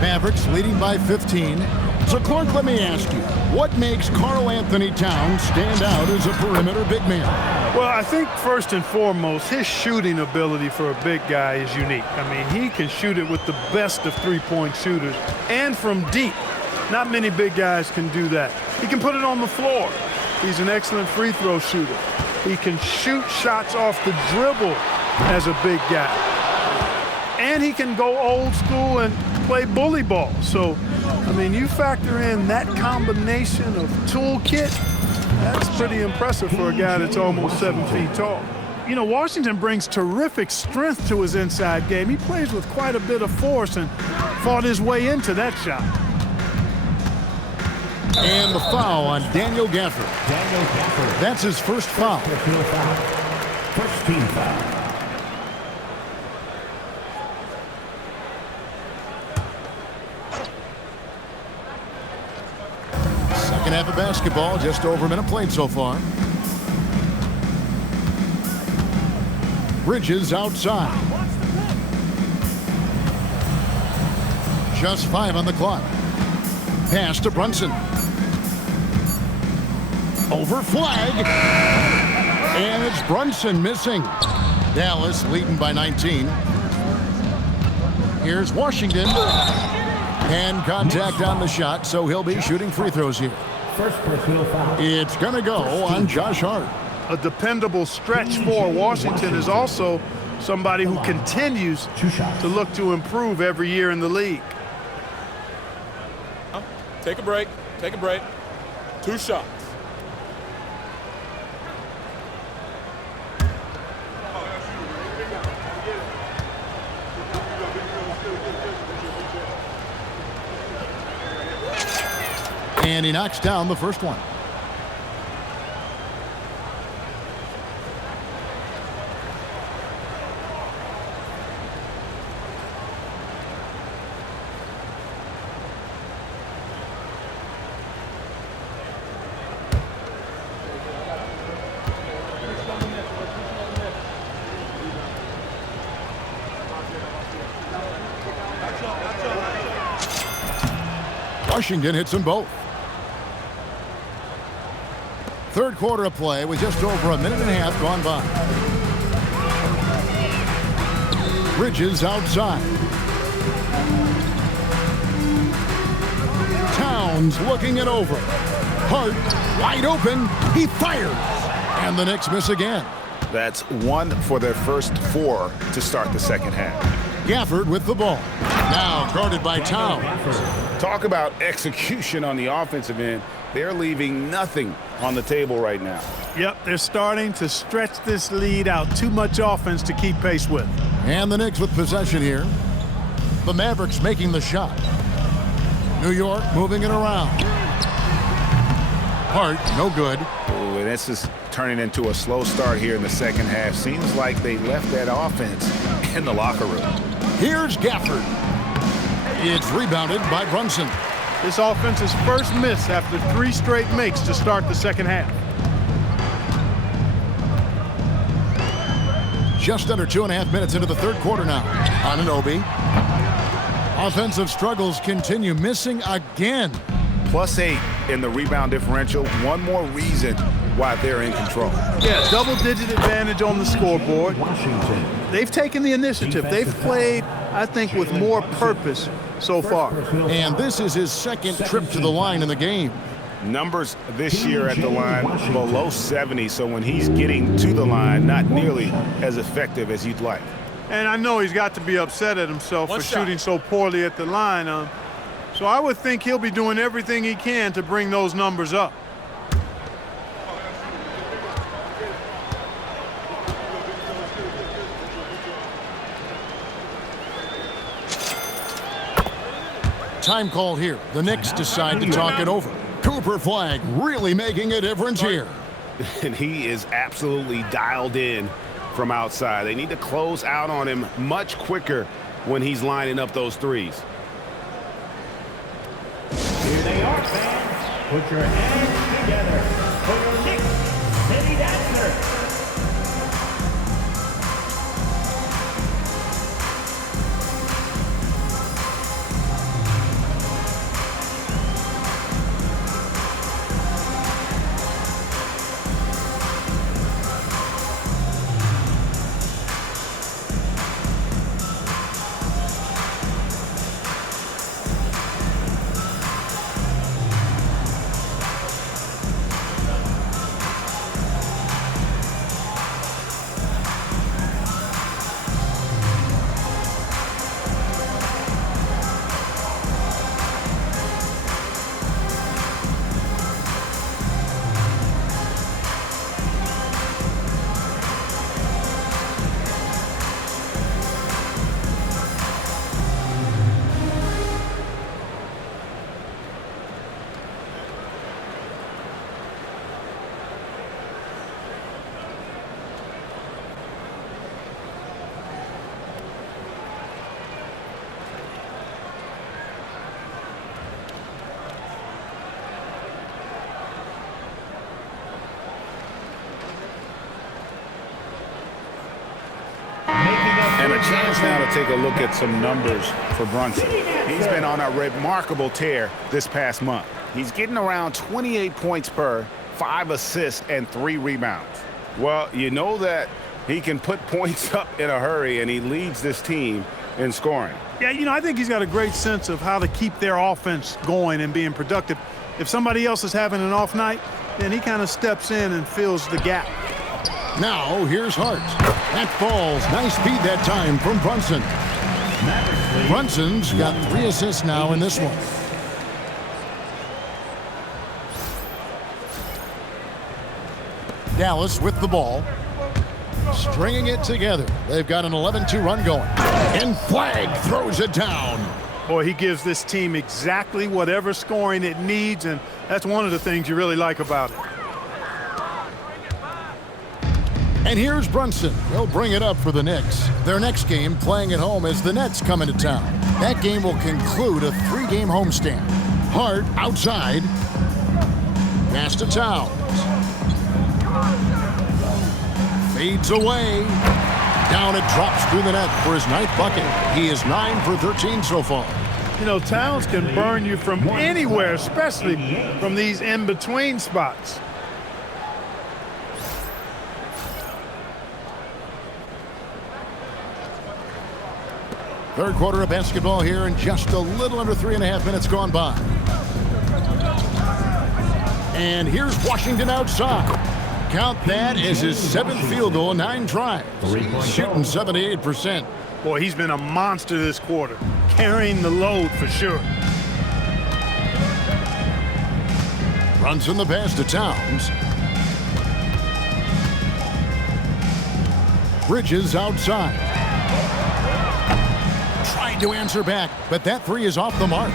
Mavericks leading by 15. So, Clark, let me ask you, what makes Karl Anthony Towns stand out as a perimeter big man? Well, I think first and foremost, his shooting ability for a big guy is unique. I mean, he can shoot it with the best of three-point shooters and from deep. Not many big guys can do that. He can put it on the floor. He's an excellent free throw shooter. He can shoot shots off the dribble as a big guy. And he can go old school and play bully ball. So, I mean, you factor in that combination of toolkit, that's pretty impressive for a guy that's almost 7 feet tall. You know, Washington brings terrific strength to his inside game. He plays with quite a bit of force and fought his way into that shot. And the foul on Daniel Gafford. That's his first foul. First team foul. Second half of basketball, just over a minute played so far. Bridges outside. Just 5 on the clock. Pass to Brunson. Over Flagg. And it's Brunson missing. Dallas leading by 19. Here's Washington. And contact on the shot, so he'll be shooting free throws here. First personal foul. It's going to go on Josh Hart. A dependable stretch for Washington is also somebody who continues to look to improve every year in the league. Take a break. Take a break. 2 shots. And he knocks down the first one. Washington hits them both. Third quarter of play with just over a minute and a half gone by. Bridges outside. Towns looking it over. Hart wide open. He fires. And the Knicks miss again. That's 1 for their first 4 to start the second half. Gafford with the ball. Now guarded by Towns. Talk about execution on the offensive end. They're leaving nothing on the table right now. Yep, they're starting to stretch this lead out. Too much offense to keep pace with. And the Knicks with possession here. The Mavericks making the shot. New York moving it around. Hart, no good. Oh, and this is turning into a slow start here in the second half. Seems like they left that offense in the locker room. Here's Gafford. It's rebounded by Brunson. This offense's first miss after 3 straight makes to start the second half. Just under 2.5 minutes into the third quarter now. Anunoby. Offensive struggles continue, missing again. +8 in the rebound differential. One more reason why they're in control. Yeah, double-digit advantage on the scoreboard. They've taken the initiative. They've played, I think, with more purpose so far. And this is his second trip to the line in the game. Numbers this year at the line below 70, so when he's getting to the line, not nearly as effective as you'd like. And I know he's got to be upset at himself for shooting so poorly at the line. So I would think he'll be doing everything he can to bring those numbers up. Time called here. The Knicks decide to talk it over. Cooper Flagg really making a difference here. And he is absolutely dialed in from outside. They need to close out on him much quicker when he's lining up those threes. Here they are, fans. Put your hands together for your Knicks City Dancer. And a chance now to take a look at some numbers for Brunson. He's been on a remarkable tear this past month. He's getting around 28 points per, 5 assists, and 3 rebounds. Well, you know that he can put points up in a hurry, and he leads this team in scoring. Yeah, you know, I think he's got a great sense of how to keep their offense going and being productive. If somebody else is having an off night, then he kind of steps in and fills the gap. Now, here's Hart. That falls. Nice feed that time from Brunson. Brunson's got 3 assists now in this one. Dallas with the ball. Stringing it together. They've got an 11-2 run going. And Flagg throws it down. Boy, he gives this team exactly whatever scoring it needs, and that's one of the things you really like about it. And here's Brunson. He'll bring it up for the Knicks. Their next game playing at home as the Nets come into town. That game will conclude a 3-game homestand. Hart outside. Pass to Towns. Fades away. Down it drops through the net for his 9th bucket. He is 9 for 13 so far. You know, Towns can burn you from anywhere, especially from these in-between spots. Third quarter of basketball here, and just a little under 3.5 minutes gone by. And here's Washington outside. Count that as his 7th field goal in 9 tries. He's shooting 78%. Boy, he's been a monster this quarter, carrying the load for sure. Brunson the pass to Towns. Bridges outside. Tried to answer back, but that 3 is off the mark.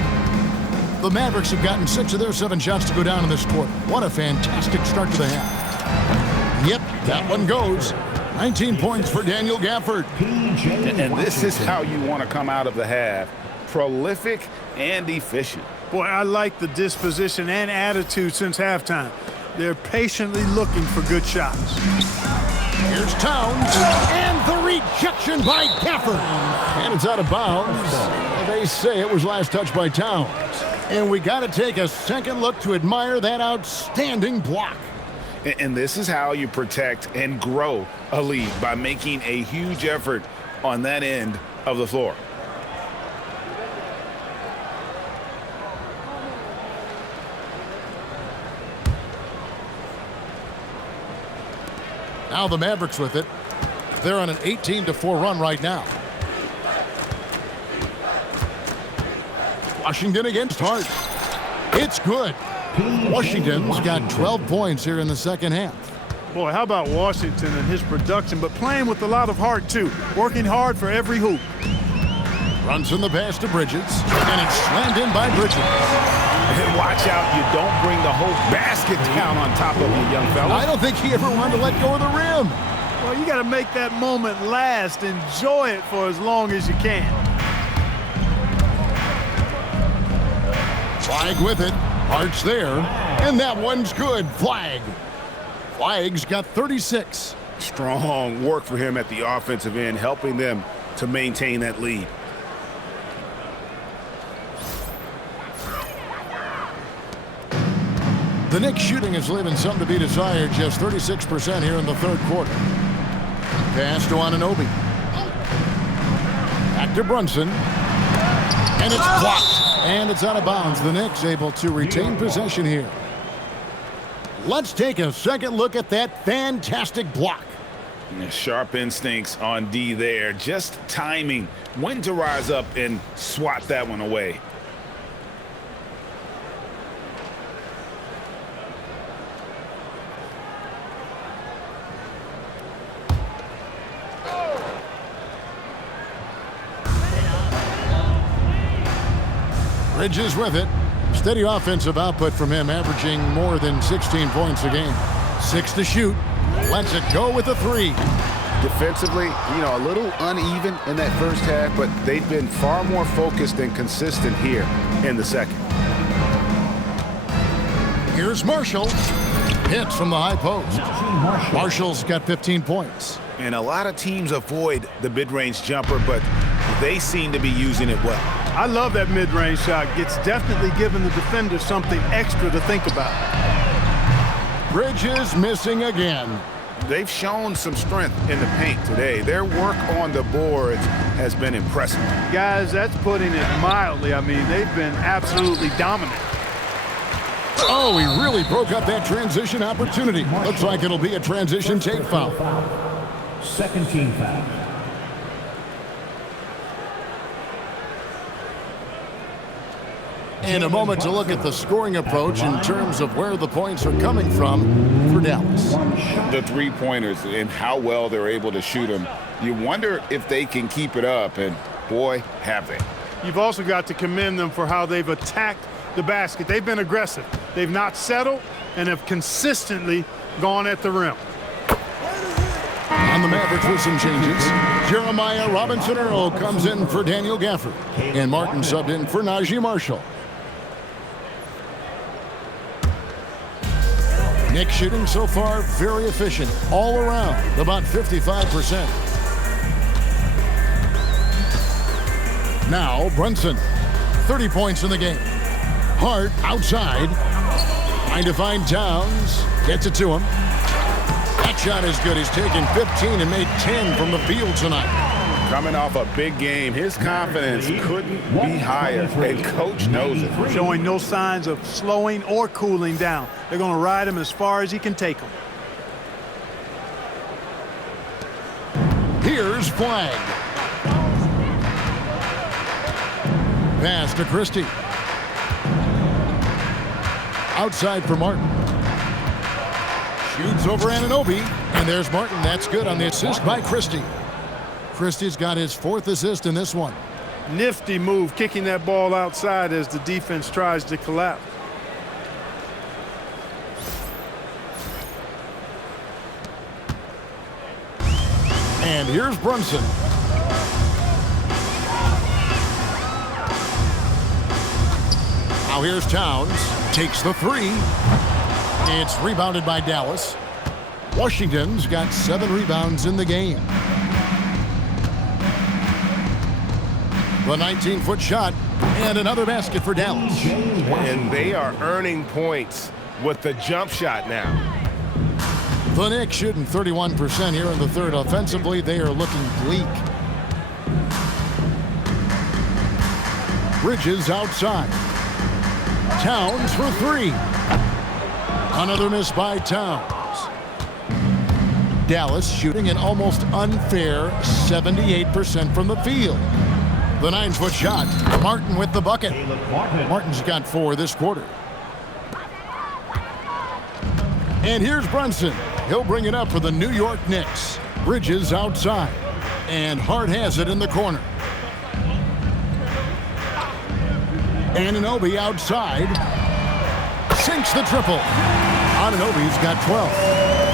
The Mavericks have gotten 6 of their 7 shots to go down in this quarter. What a fantastic start to the half. Yep, that one goes. 19 points for Daniel Gafford. And this is how you want to come out of the half. Prolific and efficient. Boy, I like the disposition and attitude since halftime. They're patiently looking for good shots. Here's Towns, and the rejection by Gafford. And it's out of bounds. They say it was last touched by Towns. And we got to take a second look to admire that outstanding block. And this is how you protect and grow a lead, by making a huge effort on that end of the floor. Now the Mavericks with it. They're on an 18-4 run right now. Washington against Hart. It's good. Washington's got 12 points here in the second half. Boy, how about Washington and his production, but playing with a lot of heart, too. Working hard for every hoop. Brunson the pass to Bridges, and it's slammed in by Bridges. And watch out, you don't bring the whole basket down on top of you, young fella. I don't think he ever wanted to let go of the rim. Well, you got to make that moment last. Enjoy it for as long as you can. Flagg with it. Hart's there. And that one's good. Flagg. Flagg's got 36. Strong work for him at the offensive end, helping them to maintain that lead. The Knicks shooting is leaving something to be desired. Just 36% here in the third quarter. Pass to Anunoby. Back to Brunson. And it's blocked. And it's out of bounds. The Knicks able to retain possession here. Let's take a second look at that fantastic block. Sharp instincts on D there. Just timing when to rise up and swat that one away. Bridges with it. Steady offensive output from him, averaging more than 16 points a game. 6 to shoot. Lets it go with a 3. Defensively, a little uneven in that first half, but they've been far more focused and consistent here in the second. Here's Marshall. Hits from the high post. Marshall's got 15 points. And a lot of teams avoid the mid-range jumper, but they seem to be using it well. I love that mid-range shot. It's definitely giving the defender something extra to think about. Bridges missing again. They've shown some strength in the paint today. Their work on the boards has been impressive. Guys, that's putting it mildly. I mean, they've been absolutely dominant. Oh, he really broke up that transition opportunity. Looks like it'll be a transition take foul. Second team foul. And a moment to look at the scoring approach in terms of where the points are coming from for Dallas. The three-pointers and how well they're able to shoot them. You wonder if they can keep it up, and boy, have they. You've also got to commend them for how they've attacked the basket. They've been aggressive. They've not settled and have consistently gone at the rim. On the Mavericks with some changes, Jeremiah Robinson-Earl comes in for Daniel Gafford, and Martin subbed in for Najee Marshall. Knicks shooting so far very efficient all around, about 55%. Now Brunson, 30 points in the game. Hart outside, trying to find Towns, gets it to him. That shot is good. He's taken 15 and made 10 from the field tonight. Coming off a big game, his confidence couldn't be higher, and coach knows it. Showing no signs of slowing or cooling down. They're going to ride him as far as he can take him. Here's Flagg. Pass to Christie. Outside for Martin. Shoots over Anunoby, and there's Martin. That's good on the assist by Christie. Christie's got his 4th assist in this one. Nifty move, kicking that ball outside as the defense tries to collapse. And here's Brunson. Now here's Towns. Takes the 3. It's rebounded by Dallas. Washington's got 7 rebounds in the game. The 19-foot shot, and another basket for Dallas. And they are earning points with the jump shot now. The Knicks shooting 31% here in the third. Offensively, they are looking bleak. Bridges outside. Towns for three. Another miss by Towns. Dallas shooting an almost unfair 78% from the field. The 9-foot shot. Martin with the bucket. Martin's got 4 this quarter. And here's Brunson. He'll bring it up for the New York Knicks. Bridges outside. And Hart has it in the corner. Anunoby outside. Sinks the triple. Anunoby's got 12.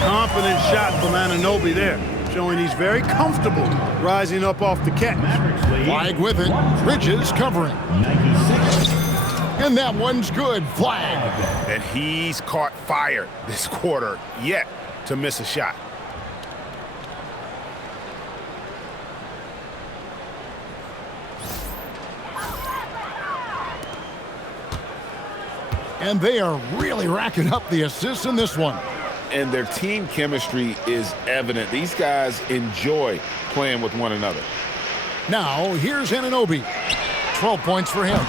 Confident shot from Anunoby there, showing he's very comfortable rising up off the catch. Flagg with it. Bridges covering. And that one's good. Flagg. And he's caught fire this quarter, yet to miss a shot. And they are really racking up the assists in this one. And their team chemistry is evident. These guys enjoy playing with one another. Now, here's Anunoby. 12 points for him.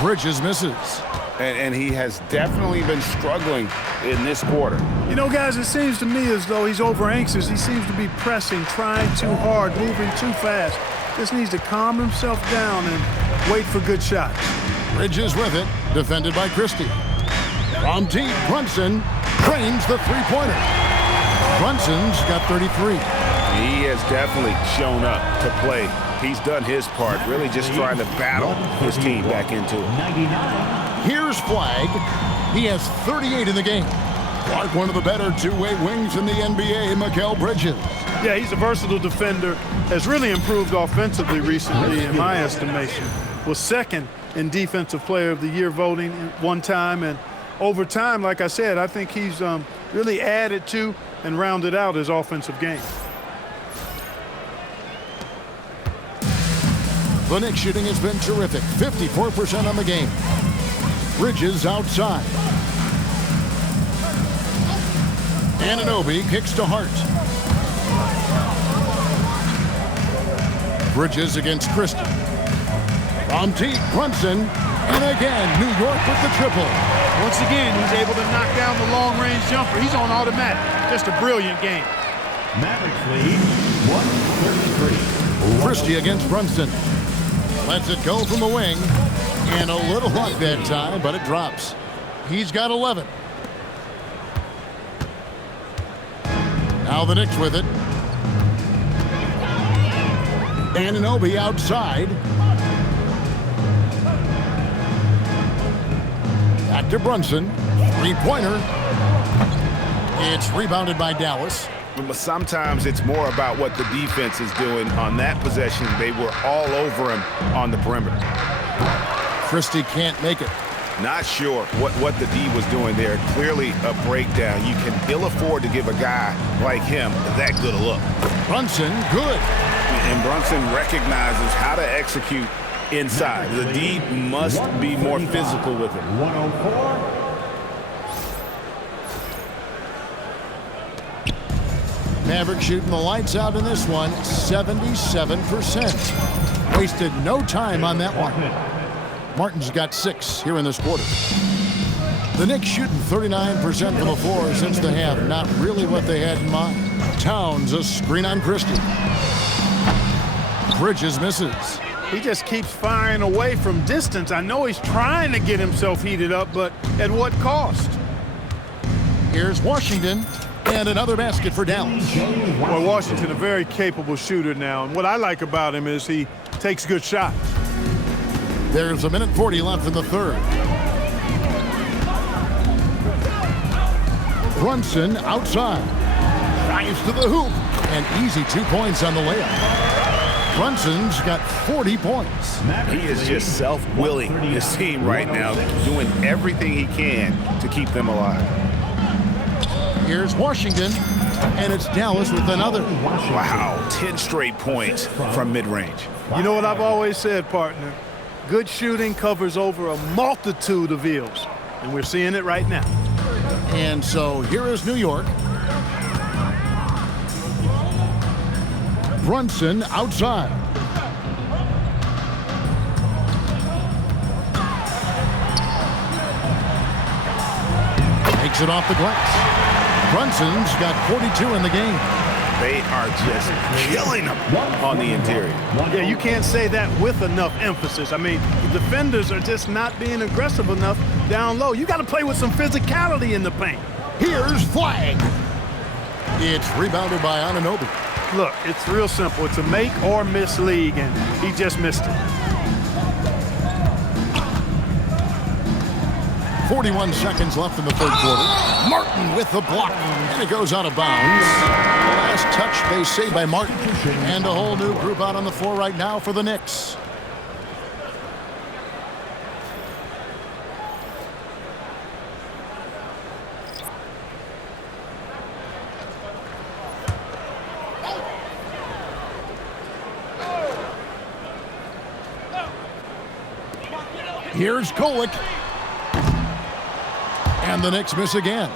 Bridges misses. And he has definitely been struggling in this quarter. You know, guys, it seems to me as though he's over anxious. He seems to be pressing, trying too hard, moving too fast. Just needs to calm himself down and wait for good shots. Bridges with it, defended by Christie. From deep, Brunson drains the three-pointer. Brunson's got 33. He has definitely shown up to play. He's done his part, really just trying to battle his team back into it. Here's Flagg. He has 38 in the game. Clark, one of the better two-way wings in the NBA, Mikal Bridges. Yeah, he's a versatile defender, has really improved offensively recently, in my estimation. Was second in Defensive Player of the Year voting one time, and over time, like I said, I think he's really added to and rounded out his offensive game. The Knicks shooting has been terrific, 54% on the game. Bridges outside. Anunoby kicks to Hart. Bridges against Christie. From deep, Brunson, and again, New York with the triple. Once again, he's able to knock down the long-range jumper. He's on automatic. Just a brilliant game. Mavericks lead 133. Christie against Brunson. Lets it go from the wing. And a little luck that time, but it drops. He's got 11. Now the Knicks with it. Anunoby outside. Back to Brunson. Three-pointer. It's rebounded by Dallas. But sometimes it's more about what the defense is doing on that possession. They were all over him on the perimeter. Christie can't make it. Not sure what the D was doing there. Clearly a breakdown. You can ill afford to give a guy like him that good a look. Brunson, good. And Brunson recognizes how to execute inside. The D must be more physical with it. 104. Mavericks shooting the lights out in this one, 77%. Wasted no time on that one. Martin's got 6 here in this quarter. The Knicks shooting 39% from the floor since the half. Not really what they had in mind. Towns, a screen on Christie. Bridges misses. He just keeps firing away from distance. I know he's trying to get himself heated up, but at what cost? Here's Washington. And another basket for Dallas. Well, Washington, a very capable shooter now. And what I like about him is he takes good shots. There's 1:40 left in the third. Brunson outside. Drives to the hoop. And easy 2 points on the layup. Brunson's got 40 points. He is just self-willing his team right now, doing everything he can to keep them alive. Here's Washington. And it's Dallas with another. Wow, 10 straight points from mid-range. You know what I've always said, partner? Good shooting covers over a multitude of ills, and we're seeing it right now. And so here is New York. Brunson outside. Takes it off the glass. Brunson's got 42 in the game. They are just killing them on the interior. Yeah, you can't say that with enough emphasis. I mean, the defenders are just not being aggressive enough down low. You got to play with some physicality in the paint. Here's Flagg. It's rebounded by Anunoby. Look, it's real simple. It's a make or miss league, and he just missed it. 41 seconds left in the third quarter. Martin with the block, and it goes out of bounds. Last touch, they say, by Martin. And a whole new group out on the floor right now for the Knicks. Here's Kolek. And the Knicks miss again.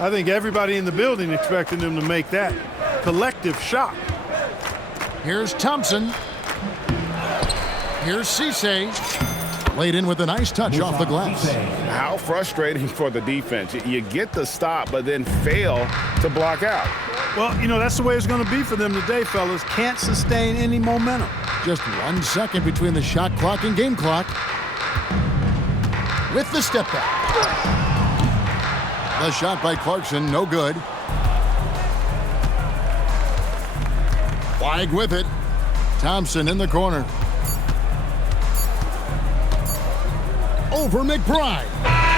I think everybody in the building expecting them to make that collective shot. Here's Thompson. Here's Cisse. Laid in with a nice touch off the glass. How frustrating for the defense. You get the stop, but then fail to block out. Well, you know, that's the way it's going to be for them today, fellas. Can't sustain any momentum. Just 1 second between the shot clock and game clock. With the step back. The shot by Clarkson, no good. Flagg with it. Thompson in the corner. Over McBride.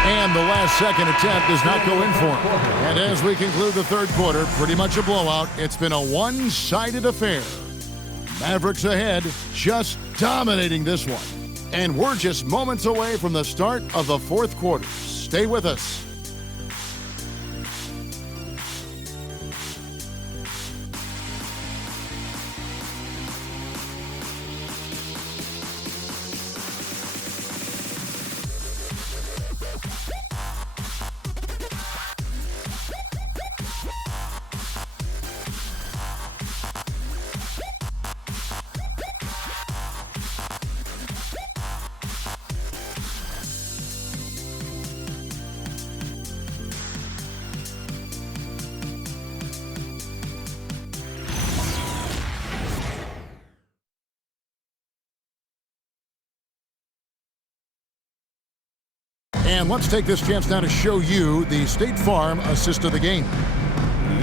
And the last second attempt does not go in for him. And as we conclude the third quarter, pretty much a blowout. It's been a one-sided affair. Mavericks ahead, just dominating this one. And we're just moments away from the start of the fourth quarter. Stay with us. And let's take this chance now to show you the State Farm assist of the game.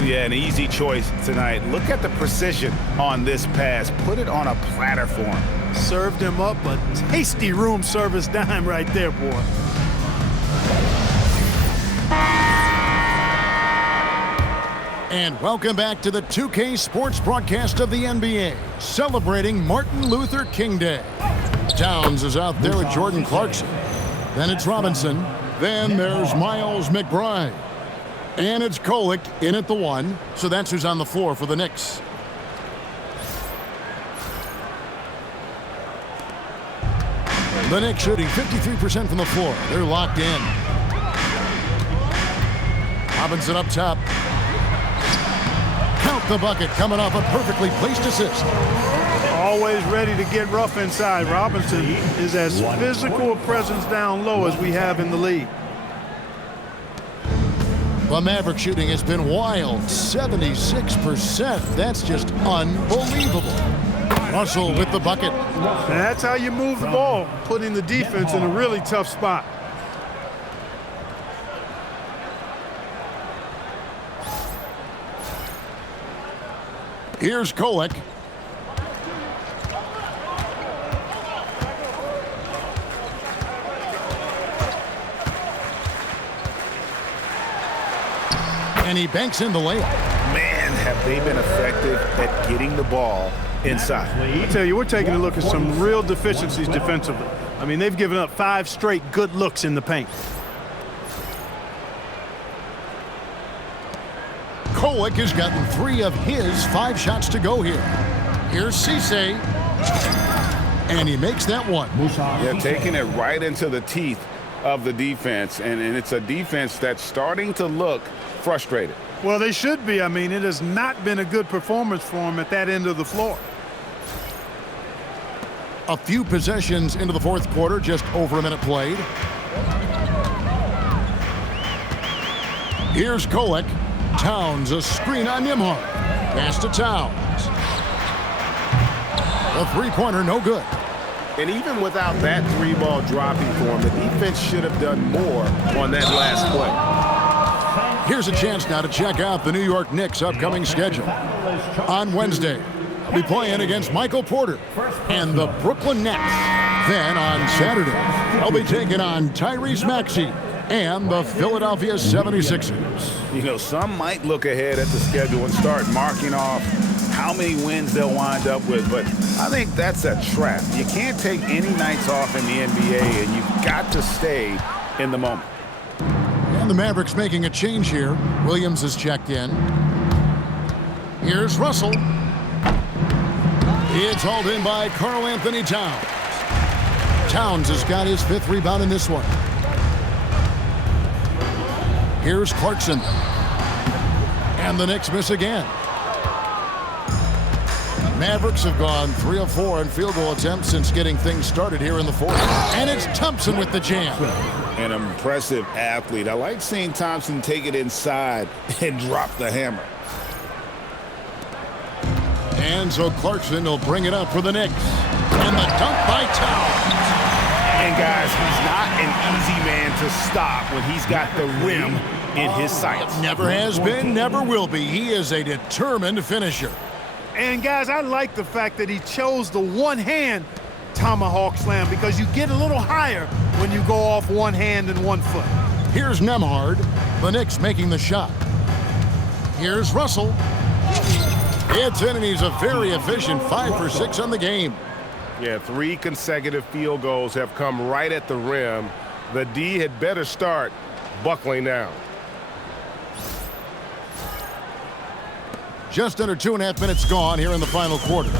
Yeah, an easy choice tonight. Look at the precision on this pass. Put it on a platter for him. Served him up a tasty room service dime right there, boy. And welcome back to the 2K Sports broadcast of the NBA, celebrating Martin Luther King Day. Towns is out there with Jordan Clarkson. Then it's Robinson. Then there's Miles McBride. And it's Kolek in at the 1. So that's who's on the floor for the Knicks. The Knicks shooting 53% from the floor. They're locked in. Robinson up top. Count the bucket, coming off a perfectly placed assist. Always ready to get rough inside. Robinson is as physical a presence down low as we have in the league. The Maverick shooting has been wild, 76%. That's just unbelievable. Russell with the bucket. And that's how you move the ball, putting the defense in a really tough spot. Here's Kolek. And he banks in the layup. Man, have they been effective at getting the ball inside. I tell you, we're taking a look at some real deficiencies defensively. I mean, they've given up 5 straight good looks in the paint. Kolek has gotten 3 of his 5 shots to go here. Here's Cisse. And he makes that one. Yeah, taking it right into the teeth of the defense. And it's a defense that's starting to look frustrated. Well, they should be. I mean, it has not been a good performance for them at that end of the floor. A few possessions into the fourth quarter, just over a minute played. Here's Kolek. Towns, a screen on Nembhard. Pass to Towns. A three-pointer, no good. And even without that 3-ball dropping for him, the defense should have done more on that last play. Here's a chance now to check out the New York Knicks' upcoming schedule. On Wednesday, they'll be playing against Michael Porter and the Brooklyn Nets. Then on Saturday, they'll be taking on Tyrese Maxey and the Philadelphia 76ers. You know, some might look ahead at the schedule and start marking off how many wins they'll wind up with, but I think that's a trap. You can't take any nights off in the NBA, and you've got to stay in the moment. And the Mavericks making a change here. Williams is checked in. Here's Russell. It's hauled in by Karl-Anthony Towns. Towns has got his 5th rebound in this one. Here's Clarkson. And the Knicks miss again. Mavericks have gone 3 of 4 in field goal attempts since getting things started here in the fourth. And it's Thompson with the jam. An impressive athlete. I like seeing Thompson take it inside and drop the hammer. And so Clarkson will bring it up for the Knicks. And the dunk by Towns. And guys, he's not an easy man to stop when he's got the rim in his sights. Never has been, never will be. He is a determined finisher. And guys, I like the fact that he chose the one-hand tomahawk slam because you get a little higher when you go off one hand and 1 foot. Here's Nembhard. The Knicks making the shot. Here's Russell. It's in, and he's a very efficient 5 for 6 on the game. Yeah, 3 consecutive field goals have come right at the rim. The D had better start buckling down. Just under 2.5 minutes gone here in the final quarter.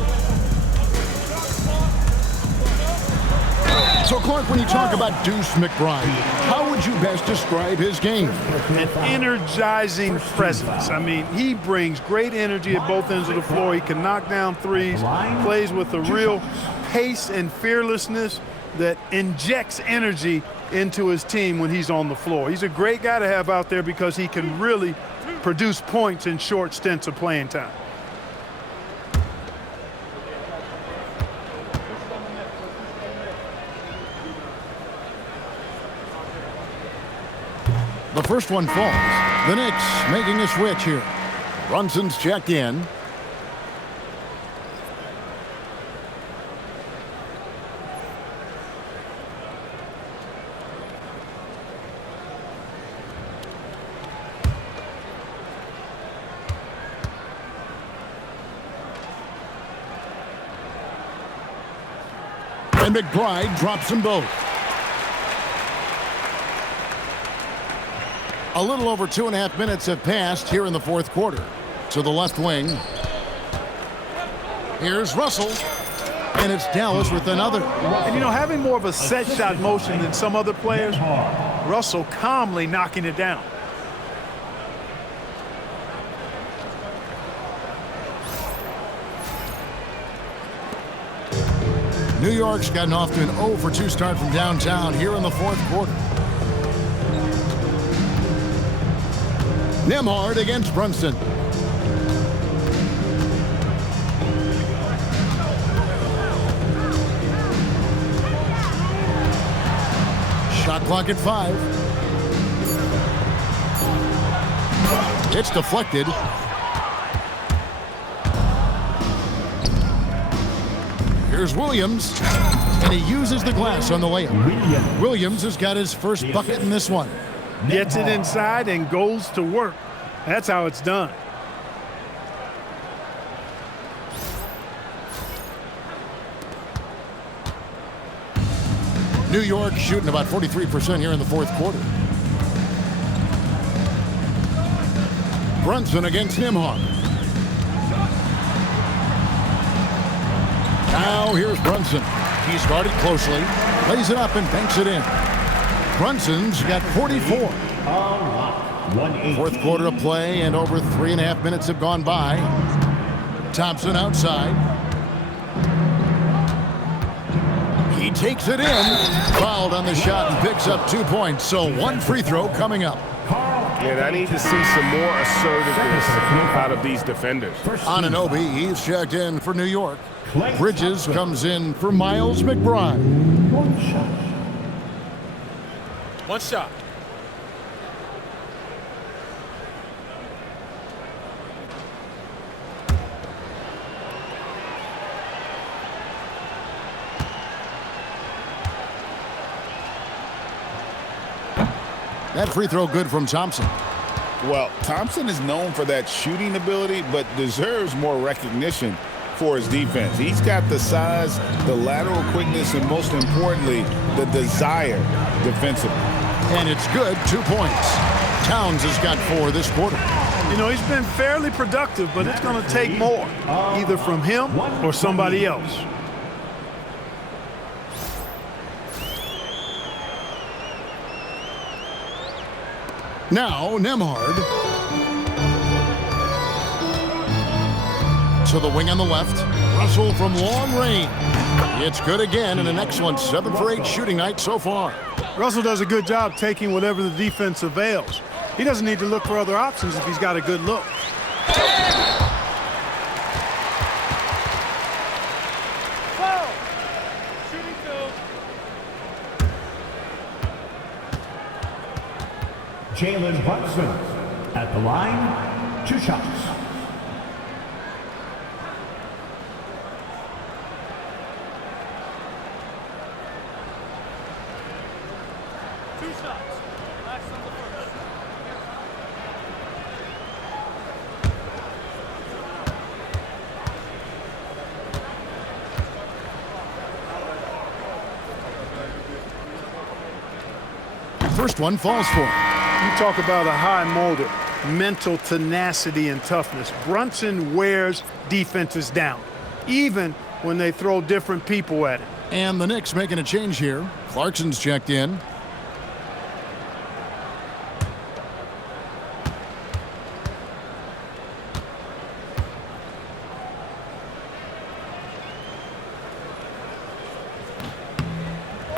So, Clark, when you talk about Deuce McBride, how would you best describe his game? An energizing presence. I mean, he brings great energy at both ends of the floor. He can knock down threes, plays with a real pace and fearlessness that injects energy into his team when he's on the floor. He's a great guy to have out there because he can really produce points in short stints of playing time. The first one falls. The Knicks making a switch here. Brunson's checked in. And McBride drops them both. A little over 2.5 minutes have passed here in the fourth quarter. To the left wing. Here's Russell. And it's Dallas with another. And, you know, having more of a set shot motion than some other players, Russell calmly knocking it down. New York's gotten off to an 0 for 2 start from downtown here in the fourth quarter. Nembhard against Brunson. Shot clock at 5. It's deflected. Here's Williams, and he uses the glass on the layup. Williams has got his first bucket in this one. Gets it inside and goes to work. That's how it's done. New York shooting about 43% here in the fourth quarter. Brunson against Nembhard. Now here's Brunson. He's guarded closely, lays it up and banks it in. Brunson's got 44. Fourth quarter of play and over 3.5 minutes have gone by. Thompson outside. He takes it in. Fouled on the shot and picks up 2 points. So one free throw coming up. And I need to see some more assertiveness out of these defenders. Anunoby, he's checked in for New York. Bridges comes in for Miles McBride. One shot. That free throw good from Thompson. Well, Thompson is known for that shooting ability, but deserves more recognition for his defense. He's got the size, the lateral quickness, and most importantly, the desire defensively. And it's good, 2 points. Towns has got 4 this quarter. You know, he's been fairly productive, but it's going to take more, either from him or somebody else. Now, Nembhard. To the wing on the left. Russell from long range. It's good again, and an excellent 7 for 8 shooting night so far. Russell does a good job taking whatever the defense avails. He doesn't need to look for other options if he's got a good look. Jalen Brunson at the line, 2 shots. First one falls for him. You talk about a high motor, mental tenacity and toughness. Brunson wears defenses down, even when they throw different people at him. And the Knicks making a change here. Clarkson's checked in.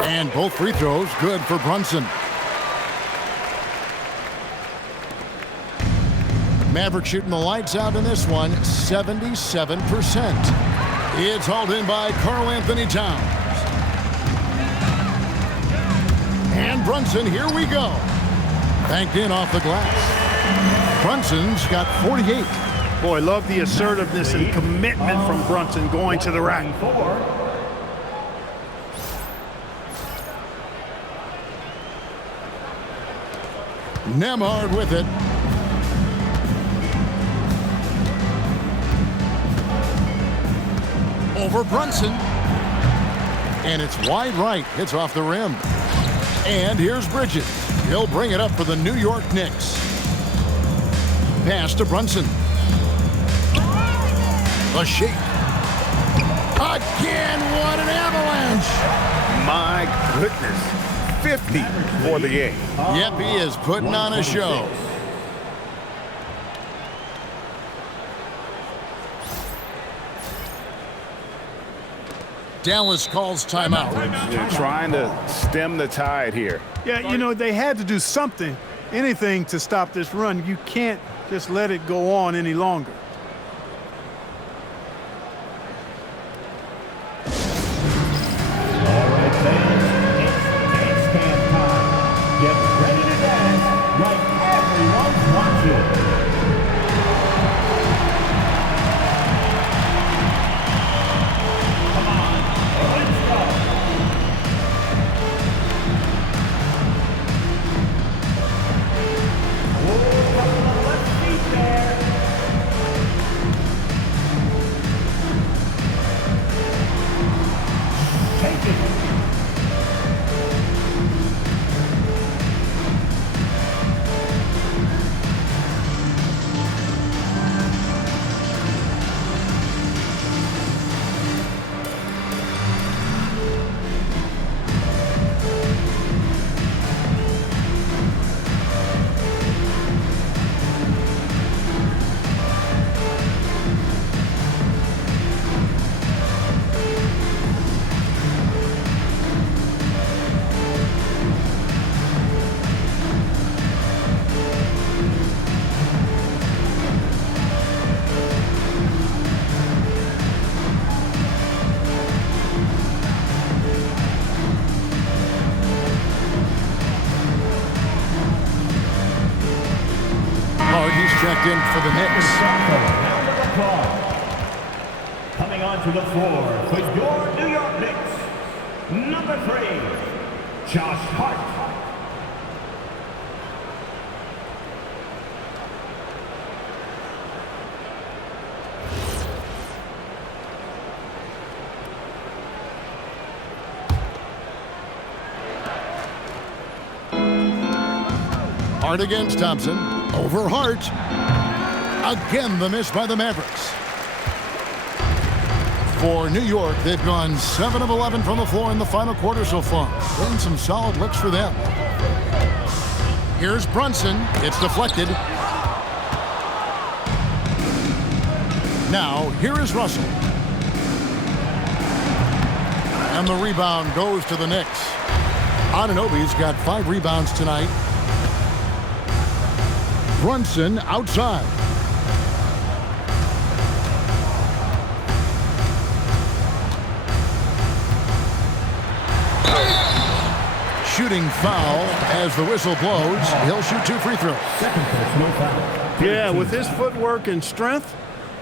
And both free throws good for Brunson. Mavericks shooting the lights out in this one, 77%. It's hauled in by Karl-Anthony Towns. And Brunson, here we go. Banked in off the glass. Brunson's got 48. Boy, love the assertiveness and commitment from Brunson going to the rack. Nembhard with it. Over Brunson. And it's wide right. Hits off the rim. And here's Bridges. He'll bring it up for the New York Knicks. Pass to Brunson. A shake. Again, what an avalanche. My goodness. 50 for the game. Yep, he is putting on a show. Dallas calls timeout. They're trying to stem the tide here. Yeah, you know, they had to do something, anything to stop this run. You can't just let it go on any longer. All right, fans, it's dance time. Get ready to dance like everyone's watching. the Knicks. Round of applause. Coming onto the floor for your New York Knicks, number 3, Josh Hart. Hart against Thompson. Over Hart. Again, the miss by the Mavericks. For New York, they've gone 7 of 11 from the floor in the final quarter so far. Been some solid looks for them. Here's Brunson. It's deflected. Now, here is Russell. And the rebound goes to the Knicks. Anunoby's got 5 rebounds tonight. Brunson outside. Shooting foul as the whistle blows. He'll shoot 2 free throws. Yeah, with his footwork and strength,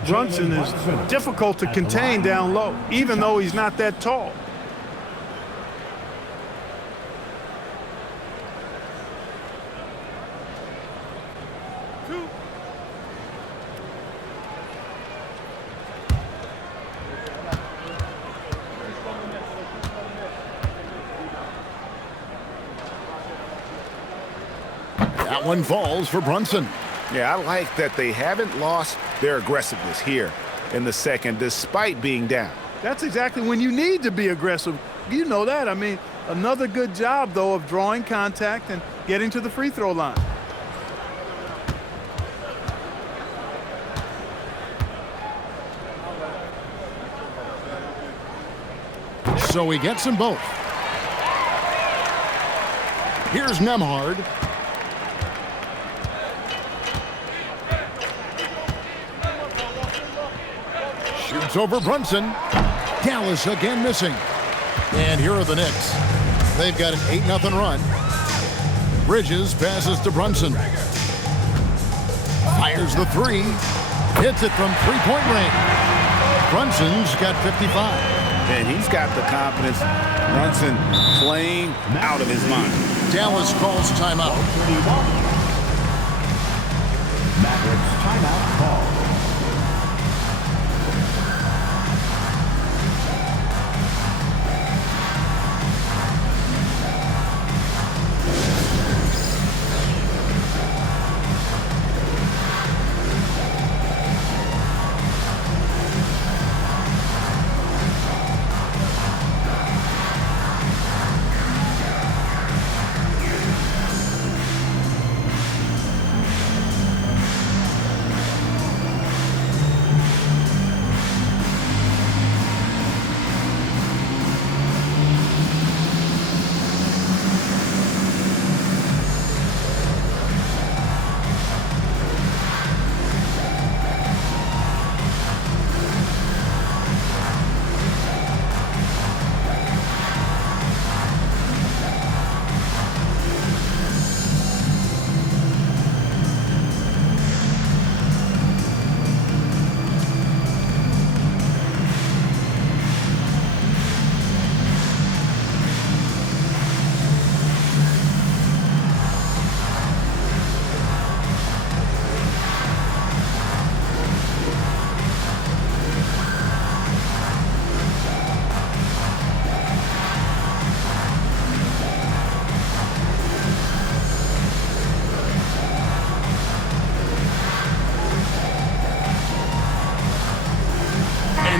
Brunson is difficult to contain down low, even though he's not that tall. That one falls for Brunson. Yeah, I like that they haven't lost their aggressiveness here in the second, despite being down. That's exactly when you need to be aggressive. You know that. I mean, another good job, though, of drawing contact and getting to the free throw line. So he gets them both. Here's Nembhard. Shoots over Brunson. Dallas again missing. And here are the Knicks. They've got an 8-0 run. Bridges passes to Brunson. Fires the 3. Hits it from 3-point range. Brunson's got 55. And he's got the confidence. Brunson playing out of his mind. Dallas calls timeout. Mavericks timeout call.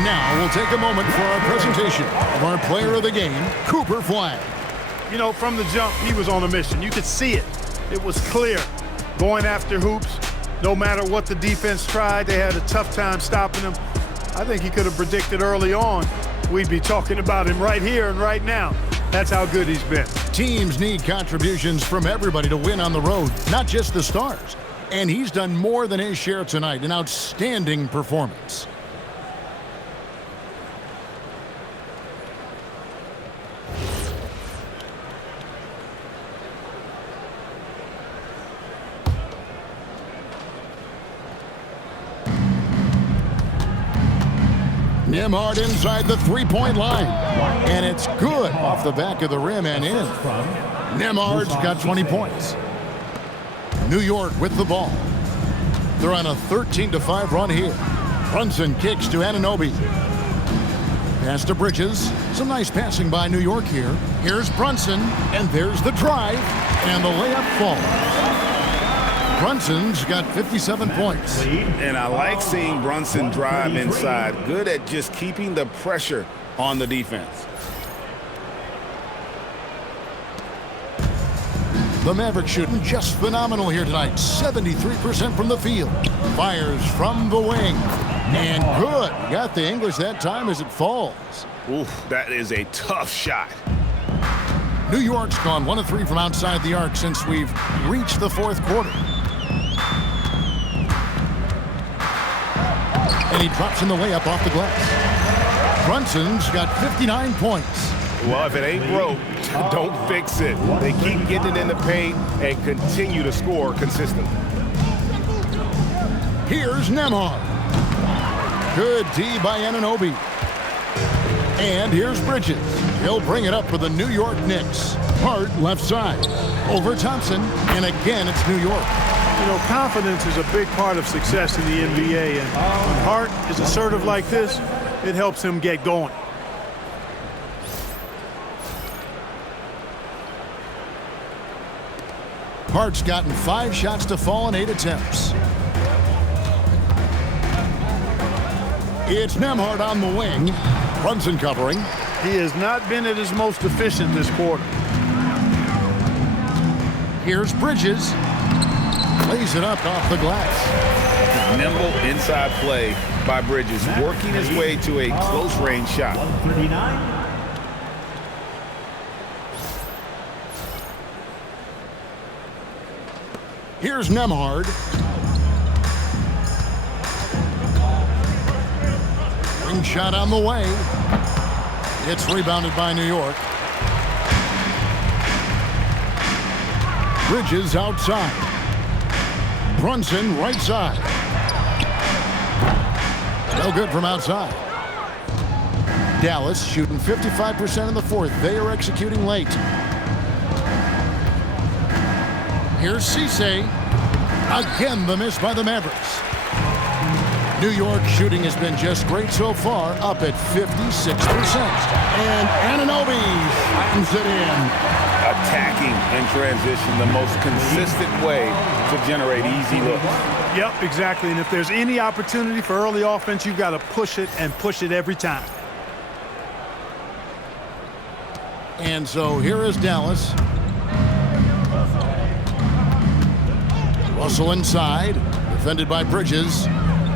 Now we'll take a moment for our presentation of our player of the game, Cooper Flagg. You know, from the jump, he was on a mission. You could see it. It was clear. Going after hoops, no matter what the defense tried, they had a tough time stopping him. I think he could have predicted early on we'd be talking about him right here and right now. That's how good he's been. Teams need contributions from everybody to win on the road, not just the stars. And he's done more than his share tonight, an outstanding performance. Nembhard inside the three-point line. And it's good off the back of the rim and in. Nembhard's got 20 points. New York with the ball. They're on a 13-5 run here. Brunson kicks to Anunoby. Pass to Bridges. Some nice passing by New York here. Here's Brunson, and there's the drive, and the layup falls. Brunson's got 57 points. And I like seeing Brunson drive inside. Good at just keeping the pressure on the defense. The Mavericks shooting just phenomenal here tonight. 73% from the field. Fires from the wing. And good. Got the English that time as it falls. Oof, that is a tough shot. New York's gone 1 of 3 from outside the arc since we've reached the fourth quarter. And he drops in the layup off the glass. Brunson's got 59 points. Well, if it ain't broke, don't fix it. They keep getting it in the paint and continue to score consistently. Here's Nembhard. Good D by Anunoby. And here's Bridges. He'll bring it up for the New York Knicks. Hart left side. Over Thompson. And again, it's New York. You know, confidence is a big part of success in the NBA. And when Hart is assertive like this, it helps him get going. Hart's gotten 5 shots to fall in 8 attempts. It's Nembhard on the wing. Brunson covering. He has not been at his most efficient this quarter. Here's Bridges. Lays it up off the glass. Nimble inside play by Bridges, working his way to a close-range shot. 139. Here's Nembhard. Ring shot on the way. It's rebounded by New York. Bridges outside. Brunson right side. No good from outside. Dallas shooting 55% in the fourth. They are executing late. Here's Cisse. Again, the miss by the Mavericks. New York shooting has been just great so far, up at 56%. And Anunoby slams it in. Attacking in transition, the most consistent way to generate easy looks. Yep, exactly. And if there's any opportunity for early offense, you've got to push it and push it every time. And so here is Dallas. Russell inside, defended by Bridges.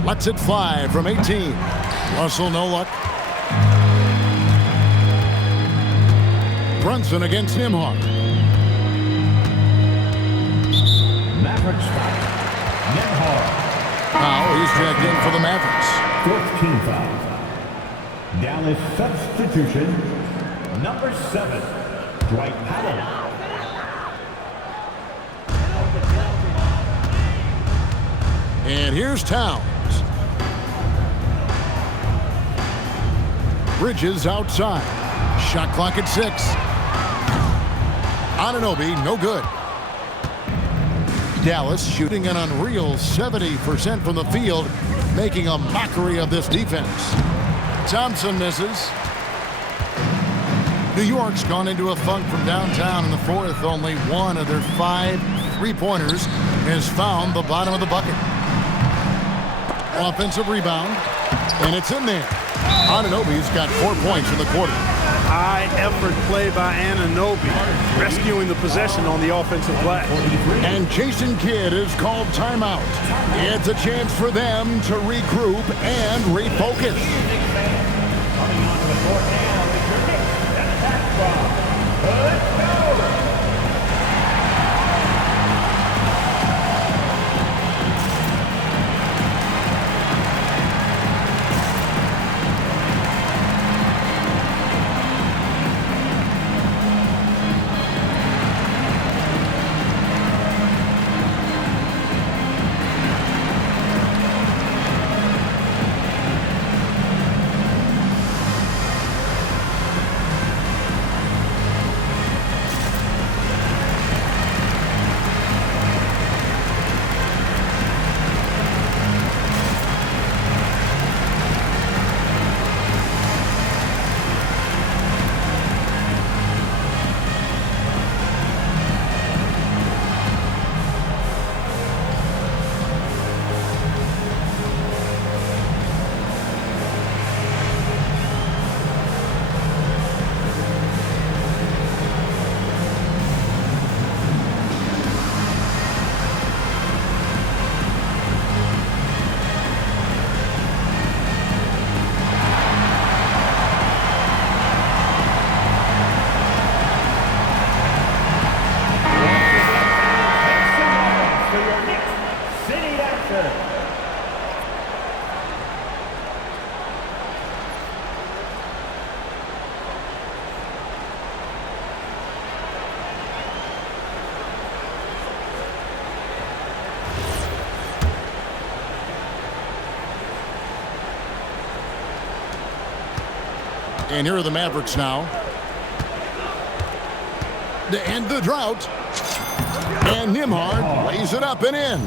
Lets it fly from 18. Russell, no luck. Brunson against Nembhard. Mavericks foul. Nembhard. Now he's checked in for the Mavericks. 14 fouls. Dallas substitution. Number 7, Dwight Powell. And here's Towns. Bridges outside. Shot clock at 6. Anunoby, no good. Dallas shooting an unreal 70% from the field, making a mockery of this defense. Thompson misses. New York's gone into a funk from downtown in the fourth. Only one of their 5 3-pointers has found the bottom of the bucket. Offensive rebound, and it's in there. Anunoby's got 4 points in the quarter. High effort play by Anunoby, rescuing the possession on the offensive glass. And Jason Kidd is called timeout. It's a chance for them to regroup and refocus. Coming onto the court now is your Knicks and attack from Let's go! And here are the Mavericks now. To end the drought. And Nembhard lays it up and in.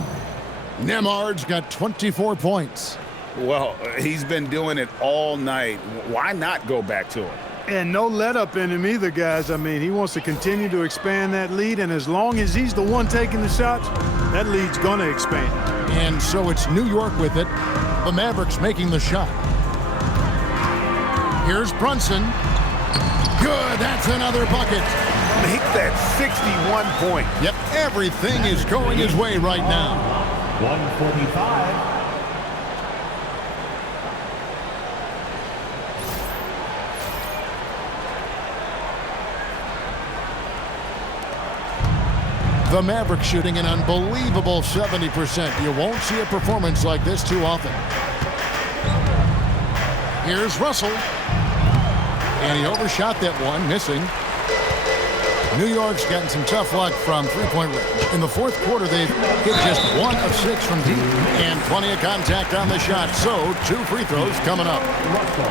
Nembhard's got 24 points. Well, he's been doing it all night. Why not go back to him? And no let up in him either, guys. I mean, he wants to continue to expand that lead, and as long as he's the one taking the shots, that lead's going to expand. And so it's New York with it. The Mavericks making the shot. Here's Brunson. Good, that's another bucket. Make that 61 point. Yep, everything is going his way right now. 145. The Mavericks shooting an unbelievable 70%. You won't see a performance like this too often. Here's Russell. And he overshot that one, missing. New York's gotten some tough luck from three-point range. In the fourth quarter, they've hit just 1 of 6 from deep. And plenty of contact on the shot, so 2 free throws coming up.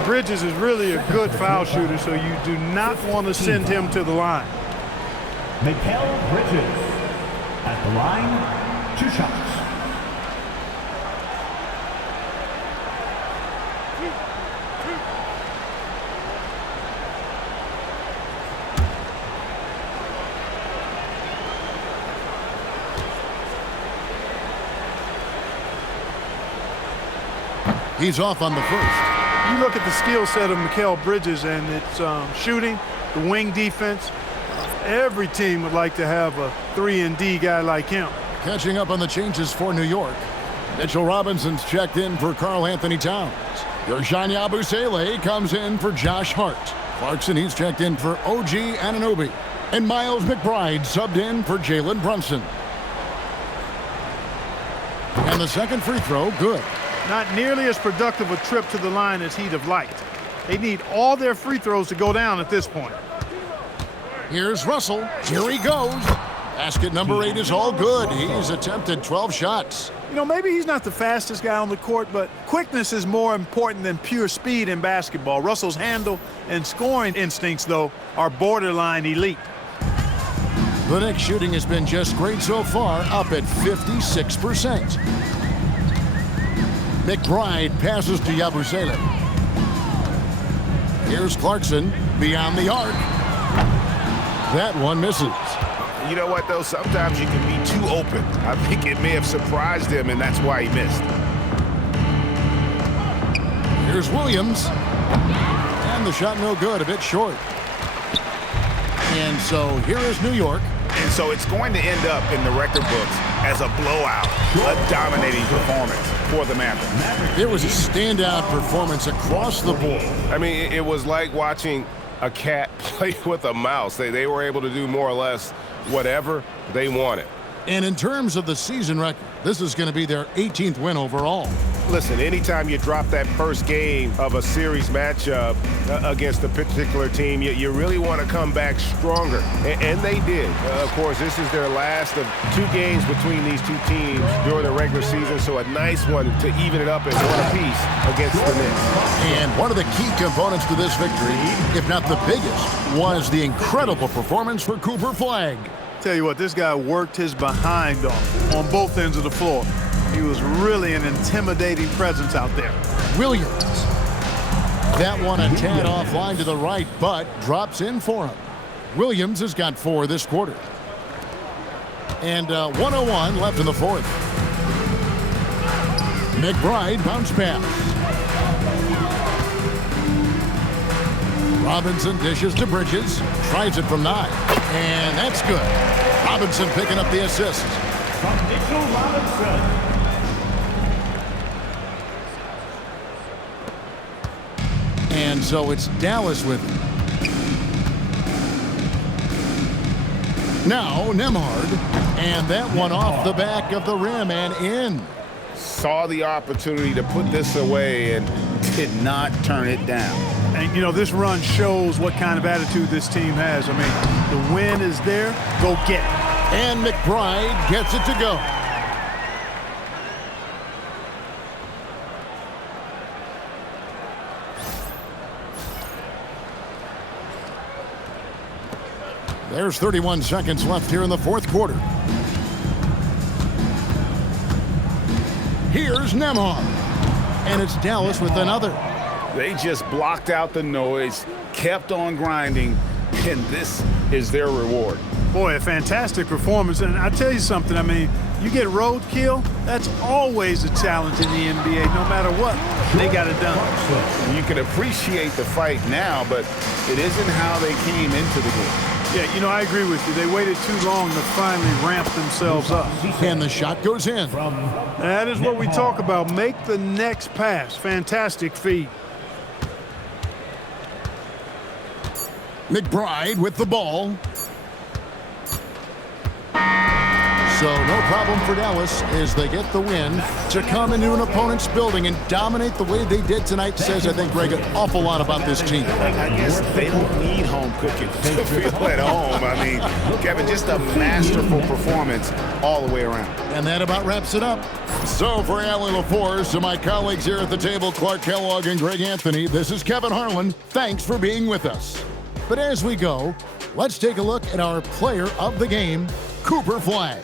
Bridges is really a good foul shooter, so you do not want to send him to the line. Mikal Bridges at the line, 2 shots. He's off on the first. You look at the skill set of Mikal Bridges, and it's shooting, the wing defense. Every team would like to have a 3-and-D guy like him. Catching up on the changes for New York. Mitchell Robinson's checked in for Karl Anthony Towns. Yershani Abusele comes in for Josh Hart. Clarkson, he's checked in for OG Anunoby. And Miles McBride subbed in for Jalen Brunson. And the second free throw, good. Not nearly as productive a trip to the line as he'd have liked. They need all their free throws to go down at this point. Here's Russell. Here he goes. Basket number 8 is all good. He's attempted 12 shots. You know, maybe he's not the fastest guy on the court, but quickness is more important than pure speed in basketball. Russell's handle and scoring instincts, though, are borderline elite. The Knicks shooting has been just great so far, up at 56%. McBride passes to Yabusele. Here's Clarkson beyond the arc. That one misses. You know what, though? Sometimes you can be too open. I think it may have surprised him, and that's why he missed. Here's Williams. And the shot no good, a bit short. And so here is New York. And so it's going to end up in the record books as a blowout, a dominating performance for the Mavericks. It was a standout performance across the board. I mean, it was like watching a cat play with a mouse. They were able to do more or less whatever they wanted. And in terms of the season record, this is going to be their 18th win overall. Listen, anytime you drop that first game of a series matchup against a particular team, you really want to come back stronger. And they did. Of course, this is their last of 2 games between these two teams during the regular season, so a nice one to even it up at 1 apiece against the Knicks. And one of the key components to this victory, if not the biggest, was the incredible performance for Cooper Flagg. Tell you what, this guy worked his behind off on both ends of the floor. He was really an intimidating presence out there. Williams. That one a tad offline to the right, but drops in for him. Williams has got 4 this quarter. And 1:01 left in the fourth. McBride bounce pass. Robinson dishes to Bridges. Tries it from 9. And that's good. Robinson picking up the assist. From Mitchell Robinson. And so it's Dallas with him. Now Nembhard. And that one off the back of the rim and in. Saw the opportunity to put this away and did not turn it down. And, you know, this run shows what kind of attitude this team has. I mean, the win is there. Go get it. And McBride gets it to go. There's 31 seconds left here in the fourth quarter. Here's Nembhard. And it's Dallas with another. They just blocked out the noise, kept on grinding, and this is their reward. Boy, a fantastic performance. And I tell you something, I mean, you get roadkill, that's always a challenge in the NBA. No matter what, they got it done. You can appreciate the fight now, but it isn't how they came into the game. Yeah, you know, I agree with you. They waited too long to finally ramp themselves up. And the shot goes in. That is what we talk about. Make the next pass. Fantastic feed. McBride with the ball. So no problem for Dallas as they get the win. To come into an opponent's building and dominate the way they did tonight says, I think, Greg, an awful lot about this team. I guess they don't need home cooking to feel at home. I mean, Kevin, just a masterful performance all the way around. And that about wraps it up. So for Allie LaForce, to my colleagues here at the table, Clark Kellogg and Greg Anthony, this is Kevin Harlan. Thanks for being with us. But as we go, let's take a look at our player of the game, Cooper Flagg.